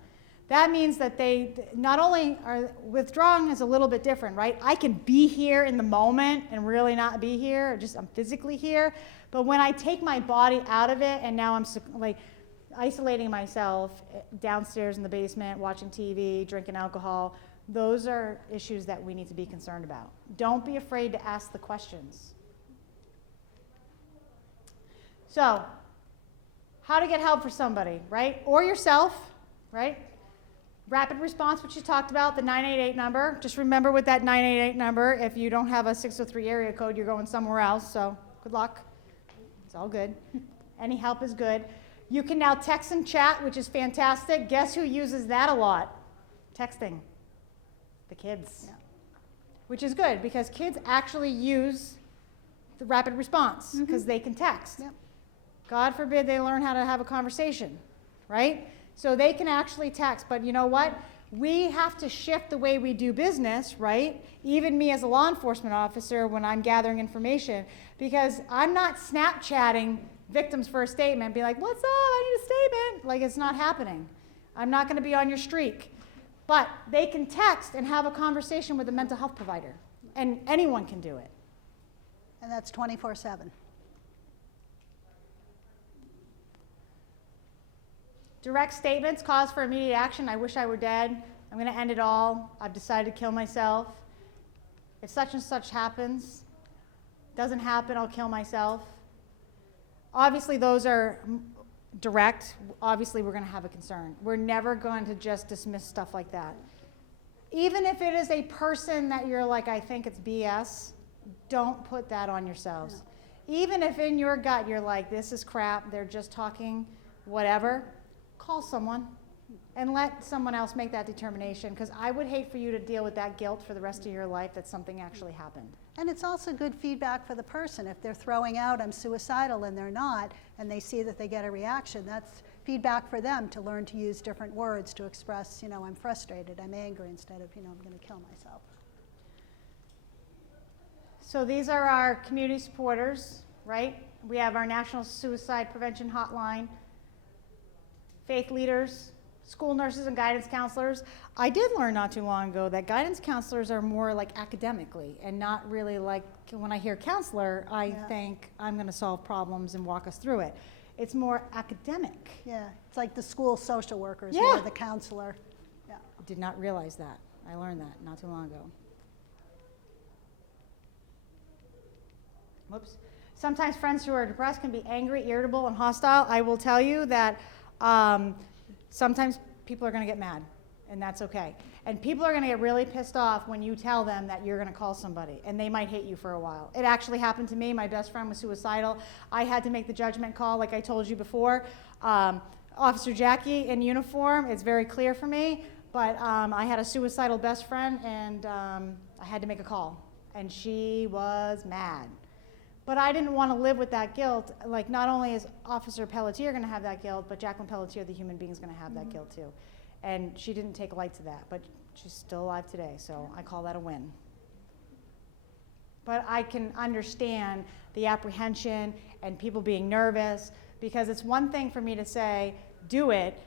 That means that they not only are withdrawing is a little bit different, right? I can be here in the moment and really not be here, or just I'm physically here. But when I take my body out of it and now I'm like isolating myself downstairs in the basement, watching TV, drinking alcohol, those are issues that we need to be concerned about. Don't be afraid to ask the questions. So, how to get help for somebody, right? Or yourself, right? Rapid response, which you talked about, the 988 number. Just remember with that 988 number, if you don't have a 603 area code, you're going somewhere else, so good luck. It's all good. Any help is good. You can now text and chat, which is fantastic. Guess who uses that a lot? Texting. The kids. Yeah. Which is good because kids actually use the rapid response because they can text. Yep. God forbid they learn how to have a conversation, right? So they can actually text, but you know what? We have to shift the way we do business, right? Even me as a law enforcement officer when I'm gathering information, because I'm not Snapchatting victims for a statement, be like, what's up, I need a statement. Like, it's not happening. I'm not going to be on your streak. But they can text and have a conversation with a mental health provider, and anyone can do it. And that's 24/7. Direct statements, cause for immediate action. I wish I were dead. I'm going to end it all. I've decided to kill myself. If such and such happens, doesn't happen, I'll kill myself. Obviously, those are direct. Obviously, we're going to have a concern. We're never going to just dismiss stuff like that. Even if it is a person that you're like, I think it's BS, don't put that on yourselves. No. Even if in your gut you're like, this is crap, they're just talking, whatever, call someone and let someone else make that determination, because I would hate for you to deal with that guilt for the rest of your life that something actually happened. And it's also good feedback for the person. If they're throwing out, I'm suicidal, and they're not, and they see that they get a reaction, that's feedback for them to learn to use different words to express, I'm frustrated, I'm angry, instead of, I'm going to kill myself. So these are our community supporters, right? We have our National Suicide Prevention Hotline, faith leaders, school nurses and guidance counselors. I did learn not too long ago that guidance counselors are more like academically and not really like, when I hear counselor, I Yeah. think I'm going to solve problems and walk us through it. It's more academic. Yeah, it's like the school social workers Yeah. or the counselor. Yeah. Did not realize that. I learned that not too long ago. Whoops. Sometimes friends who are depressed can be angry, irritable, and hostile. I will tell you that sometimes people are going to get mad, and that's okay. And people are going to get really pissed off when you tell them that you're going to call somebody, and they might hate you for a while. It actually happened to me. My best friend was suicidal. I had to make the judgment call, like I told you before. Officer Jackie in uniform, it's very clear for me, but I had a suicidal best friend, and I had to make a call, and she was mad. But I didn't want to live with that guilt. Like, not only is Officer Pelletier going to have that guilt, but Jacqueline Pelletier, the human being, is going to have that guilt too. And she didn't take light to that, but she's still alive today, so I call that a win. But I can understand the apprehension and people being nervous, because it's one thing for me to say, do it,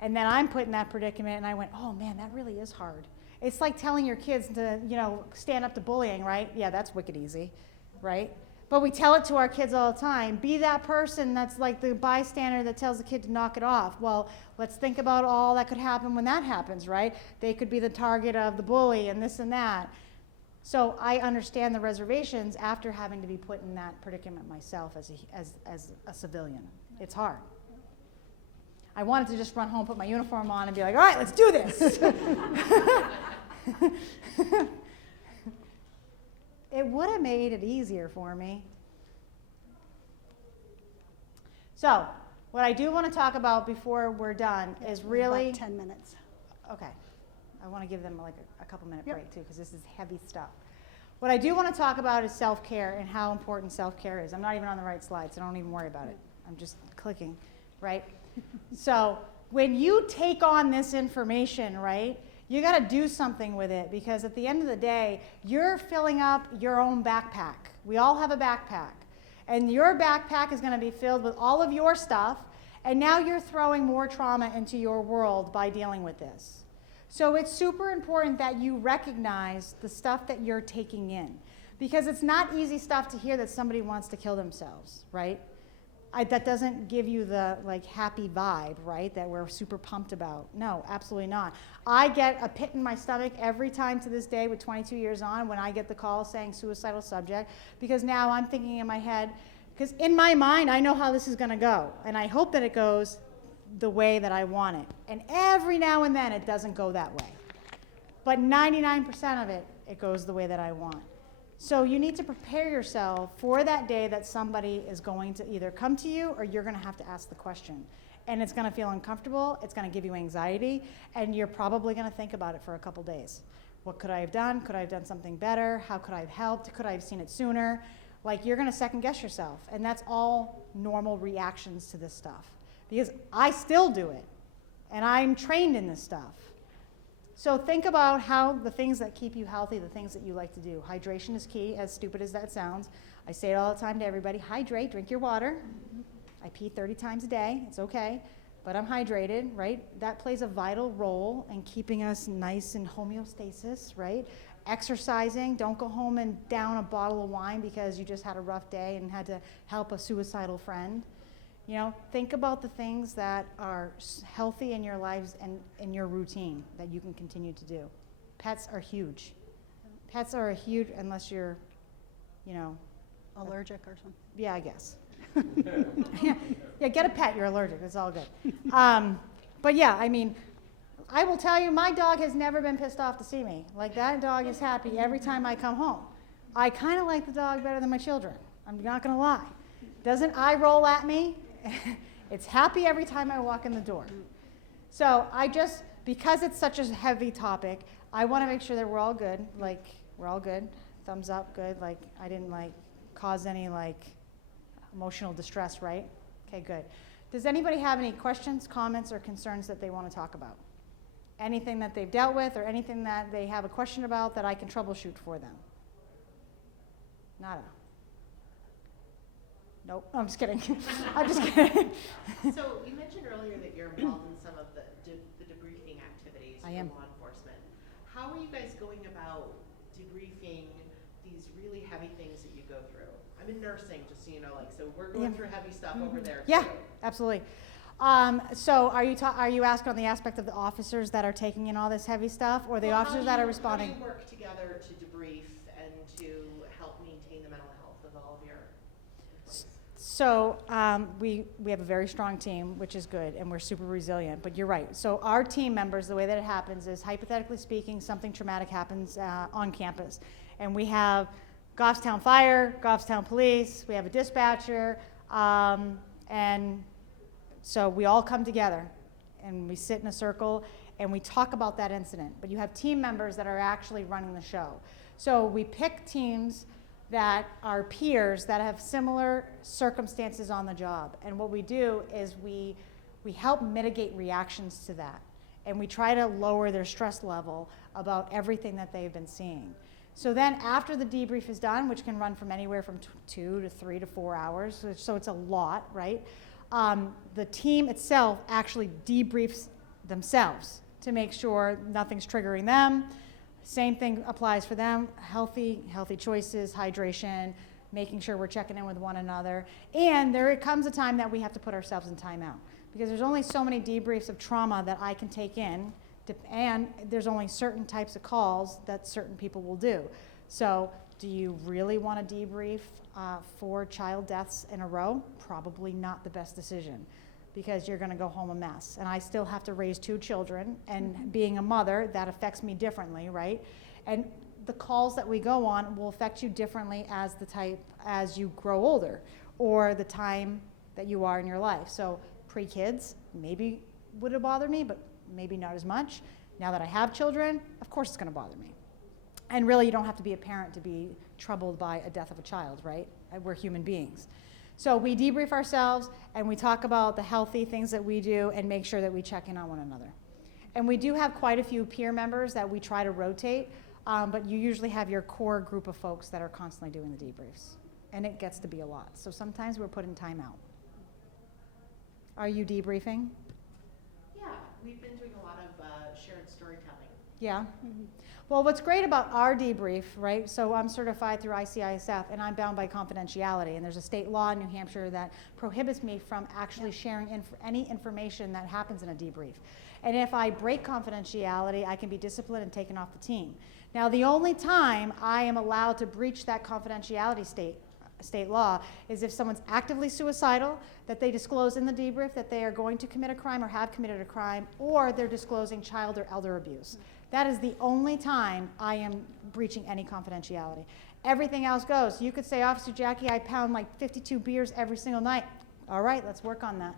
and then I'm put in that predicament, and I went, oh man, that really is hard. It's like telling your kids to, stand up to bullying, right? Yeah, that's wicked easy, right? But we tell it to our kids all the time. Be that person that's like the bystander that tells the kid to knock it off. Well, let's think about all that could happen when that happens, right? They could be the target of the bully and this and that. So I understand the reservations after having to be put in that predicament myself as a civilian. It's hard. I wanted to just run home, put my uniform on, and be like, all right, let's do this. It would have made it easier for me. So, what I do want to talk about before we're done is really... About 10 minutes. Okay. I want to give them like a couple minute Yep. break too, because this is heavy stuff. What I do want to talk about is self-care and how important self-care is. I'm not even on the right slide, so don't even worry about it. I'm just clicking, right? So, when you take on this information, right, you got to do something with it, because at the end of the day, you're filling up your own backpack. We all have a backpack. And your backpack is going to be filled with all of your stuff, and now you're throwing more trauma into your world by dealing with this. So it's super important that you recognize the stuff that you're taking in, because it's not easy stuff to hear that somebody wants to kill themselves, right? That doesn't give you the happy vibe, right, that we're super pumped about. No, absolutely not. I get a pit in my stomach every time to this day with 22 years on when I get the call saying suicidal subject, because now I'm thinking in my head, because in my mind I know how this is going to go, and I hope that it goes the way that I want it. And every now and then it doesn't go that way. But 99% of it, it goes the way that I want. So you need to prepare yourself for that day that somebody is going to either come to you or you're going to have to ask the question. And it's going to feel uncomfortable, it's going to give you anxiety, and you're probably going to think about it for a couple days. What could I have done? Could I have done something better? How could I have helped? Could I have seen it sooner? Like, you're going to second guess yourself. And that's all normal reactions to this stuff. Because I still do it. And I'm trained in this stuff. So think about how the things that keep you healthy, the things that you like to do. Hydration is key, as stupid as that sounds. I say it all the time to everybody. Hydrate, drink your water. I pee 30 times a day. It's okay. But I'm hydrated, right? That plays a vital role in keeping us nice in homeostasis, right? Exercising. Don't go home and down a bottle of wine because you just had a rough day and had to help a suicidal friend. Think about the things that are healthy in your lives and in your routine that you can continue to do. Pets are huge. Pets are huge unless you're, Allergic or something. yeah, I guess. Yeah, get a pet, you're allergic, it's all good. But yeah, I will tell you, my dog has never been pissed off to see me. Like, that dog is happy every time I come home. I kind of like the dog better than my children. I'm not going to lie. Doesn't eye roll at me. It's happy every time I walk in the door. So because it's such a heavy topic, I want to make sure that we're all good. Like, we're all good. Thumbs up, good. Like, I didn't cause any emotional distress, right? Okay, good. Does anybody have any questions, comments, or concerns that they want to talk about? Anything that they've dealt with or anything that they have a question about that I can troubleshoot for them? Nada. Nope, I'm just kidding. I'm just kidding. So you mentioned earlier that you're involved in some of the debriefing activities I for am. law enforcement. How are you guys going about debriefing these really heavy things that you go through? I'm in nursing, just so you know, like, so we're going Yeah. through heavy stuff over there Yeah, too. absolutely. So are you asking on the aspect of the officers that are taking in all this heavy stuff, or the Well, officers that are How do responding? you work together to debrief and to help maintain the mental health of all of your employees? So we have a very strong team, which is good, and we're super resilient. But you're right. So our team members, the way that it happens is, hypothetically speaking, something traumatic happens on campus, and we have Goffstown Fire, Goffstown Police, we have a dispatcher, and so we all come together, and we sit in a circle, and we talk about that incident. But you have team members that are actually running the show. So we pick teams that are peers that have similar circumstances on the job. And what we do is we help mitigate reactions to that. And we try to lower their stress level about everything that they've been seeing. So then after the debrief is done, which can run from anywhere from 2 to 3 to 4 hours, so it's a lot, right? The team itself actually debriefs themselves to make sure nothing's triggering them. Same thing applies for them. Healthy choices, hydration, making sure we're checking in with one another. And there comes a time that we have to put ourselves in timeout, because there's only so many debriefs of trauma that I can take in, and there's only certain types of calls that certain people will do. So do you really want to debrief 4 child deaths in a row? Probably not the best decision, because you're going to go home a mess. And I still have to raise 2 children, and being a mother, that affects me differently, right? And the calls that we go on will affect you differently as you grow older, or the time that you are in your life. So pre-kids, maybe would have bothered me, but maybe not as much. Now that I have children, of course it's going to bother me. And really, you don't have to be a parent to be troubled by a death of a child, right? We're human beings. So we debrief ourselves, and we talk about the healthy things that we do and make sure that we check in on one another. And we do have quite a few peer members that we try to rotate, but you usually have your core group of folks that are constantly doing the debriefs. And it gets to be a lot. So sometimes we're put in timeout. Are you debriefing? Yeah, we've been doing a lot of shared storytelling. Yeah. Well, what's great about our debrief, right? So I'm certified through ICISF, and I'm bound by confidentiality. And there's a state law in New Hampshire that prohibits me from actually sharing any information that happens in a debrief. And if I break confidentiality, I can be disciplined and taken off the team. Now, the only time I am allowed to breach that confidentiality state law is if someone's actively suicidal, that they disclose in the debrief that they are going to commit a crime or have committed a crime, or they're disclosing child or elder abuse. That is the only time I am breaching any confidentiality. Everything else goes. You could say, Officer Jackie, I pound like 52 beers every single night. All right, let's work on that.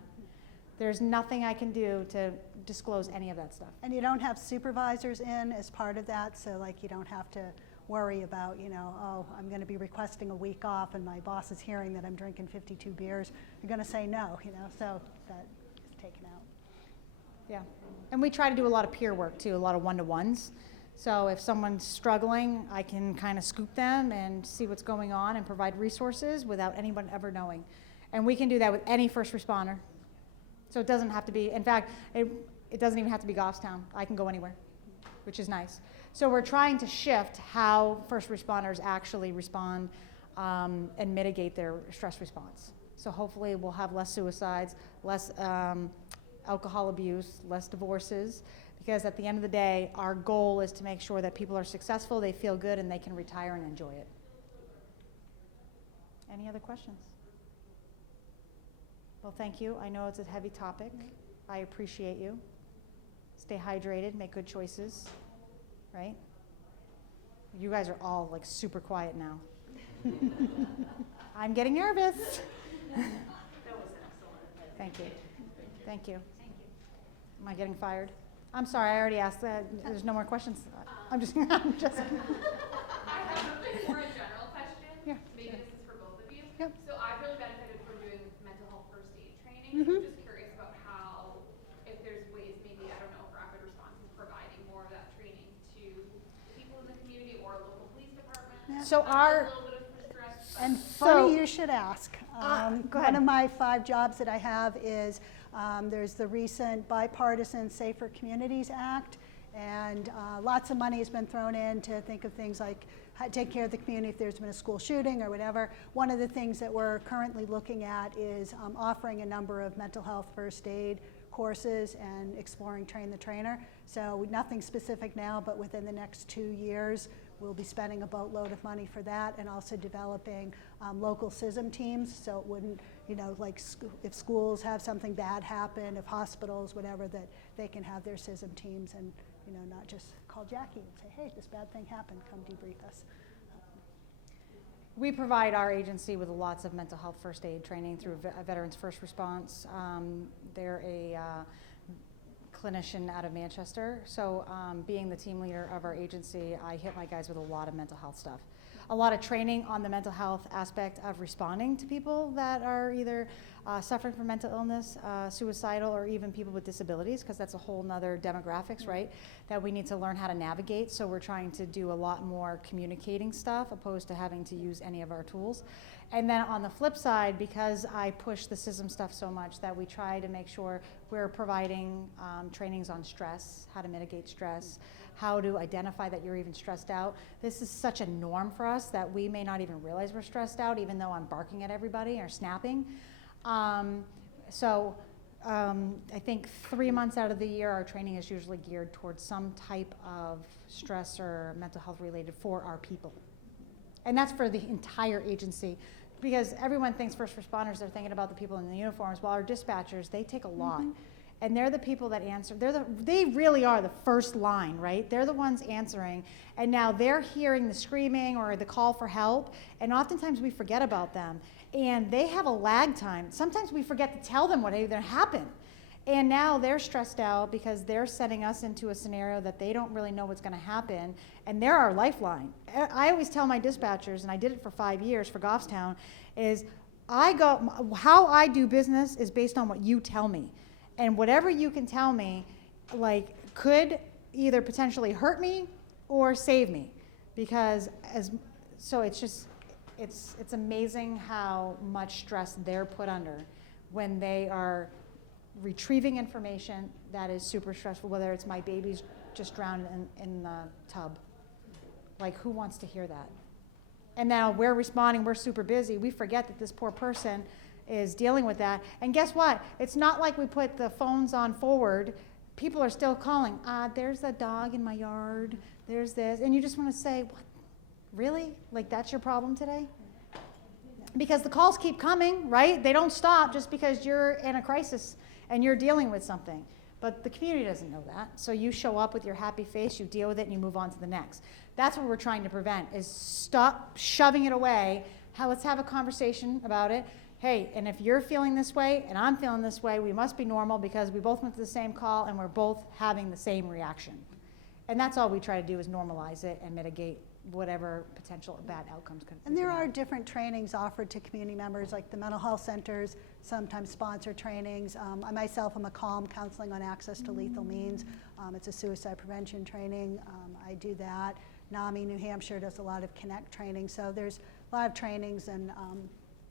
There's nothing I can do to disclose any of that stuff. And you don't have supervisors in as part of that, so like you don't have to worry about, oh, I'm going to be requesting a week off and my boss is hearing that I'm drinking 52 beers. You're going to say no, so that is taken out. Yeah. And we try to do a lot of peer work too, a lot of one-to-ones. So if someone's struggling, I can kind of scoop them and see what's going on and provide resources without anyone ever knowing. And we can do that with any first responder. So it doesn't have to be, in fact, it doesn't even have to be Goffstown. I can go anywhere, which is nice. So we're trying to shift how first responders actually respond and mitigate their stress response. So hopefully we'll have less suicides, less alcohol abuse, less divorces, because at the end of the day, our goal is to make sure that people are successful, they feel good, and they can retire and enjoy it. Any other questions? Well, thank you. I know it's a heavy topic. I appreciate you. Stay hydrated, make good choices, right? You guys are all like super quiet now. I'm getting nervous. That was excellent. Thank you. Thank you. Am I getting fired? I'm sorry, I already asked that. There's no more questions. I'm just. I have a bit more a general question. Yeah. Maybe this is for both of you. Yep. So I've really benefited from doing mental health first aid training. Mhm. So I'm just curious about how, if there's ways, maybe, I don't know, if Rapid Response is providing more of that training to people in the community or local police departments. So that have our- a little bit of stress And So- funny you should ask. Go One ahead. of my 5 jobs that I have is there's the recent bipartisan Safer Communities Act, and lots of money has been thrown in to think of things like take care of the community if there's been a school shooting or whatever. One of the things that we're currently looking at is offering a number of mental health first aid courses and exploring Train the Trainer. So nothing specific now, but within the next 2 years, we'll be spending a boatload of money for that, and also developing local CISM teams, so it wouldn't, like if schools have something bad happen, if hospitals, whatever, that they can have their CISM teams and, not just call Jackie and say, hey, this bad thing happened, come debrief us. We provide our agency with lots of mental health first aid training through Veterans First Response. They're a clinician out of Manchester. So being the team leader of our agency, I hit my guys with a lot of mental health stuff. A lot of training on the mental health aspect of responding to people that are either suffering from mental illness, suicidal, or even people with disabilities, because that's a whole nother demographics, right, that we need to learn how to navigate. So we're trying to do a lot more communicating stuff opposed to having to use any of our tools. And then on the flip side, because I push the CISM stuff so much, that we try to make sure we're providing trainings on stress, how to mitigate stress, how to identify that you're even stressed out. This is such a norm for us that we may not even realize we're stressed out, even though I'm barking at everybody or snapping. I think 3 months out of the year, our training is usually geared towards some type of stress or mental health related for our people. And that's for the entire agency, because everyone thinks first responders are thinking about the people in the uniforms, while our dispatchers, they take a lot. And they're the people that answer. They really are the first line, right? They're the ones answering. And now they're hearing the screaming or the call for help, and oftentimes we forget about them. And they have a lag time. Sometimes we forget to tell them what either happened. And now they're stressed out because they're setting us into a scenario that they don't really know what's going to happen, and they're our lifeline. I always tell my dispatchers, and I did it for 5 years for Goffstown, is how I do business is based on what you tell me. And whatever you can tell me, could either potentially hurt me or save me, because it's amazing how much stress they're put under when they are retrieving information that is super stressful, whether it's my baby's just drowned in the tub. Who wants to hear that? And now we're responding, we're super busy. We forget that this poor person is dealing with that. And guess what? It's not like we put the phones on forward. People are still calling. There's a dog in my yard. There's this. And you just want to say, what? Really? That's your problem today? Because the calls keep coming, right? They don't stop just because you're in a crisis and you're dealing with something. But the community doesn't know that. So you show up with your happy face, you deal with it, and you move on to the next. That's what we're trying to prevent, is stop shoving it away. Let's have a conversation about it. Hey, and if you're feeling this way and I'm feeling this way, we must be normal because we both went to the same call and we're both having the same reaction. And that's all we try to do, is normalize it and mitigate whatever potential bad outcomes could. And there are different trainings offered to community members, like the mental health centers sometimes sponsor trainings. I myself am a CALM, Counseling on Access to Lethal Means. It's a suicide prevention training. I do that. NAMI, New Hampshire, does a lot of Connect training. So there's a lot of trainings, and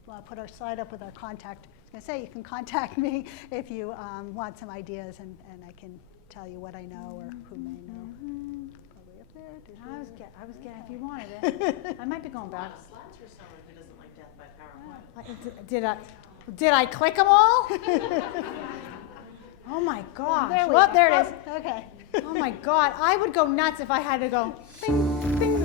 I'll put our slide up with our contact. I was going to say, you can contact me if you want some ideas, and I can tell you what I know or who may know. Probably up there. I was getting, if you wanted it. I might be going A back. lot of slides for someone who doesn't like death by PowerPoint. Did I click them all? Oh my gosh. There we Well, go. there it is. Okay. Oh my God. I would go nuts if I had to go bing, bing,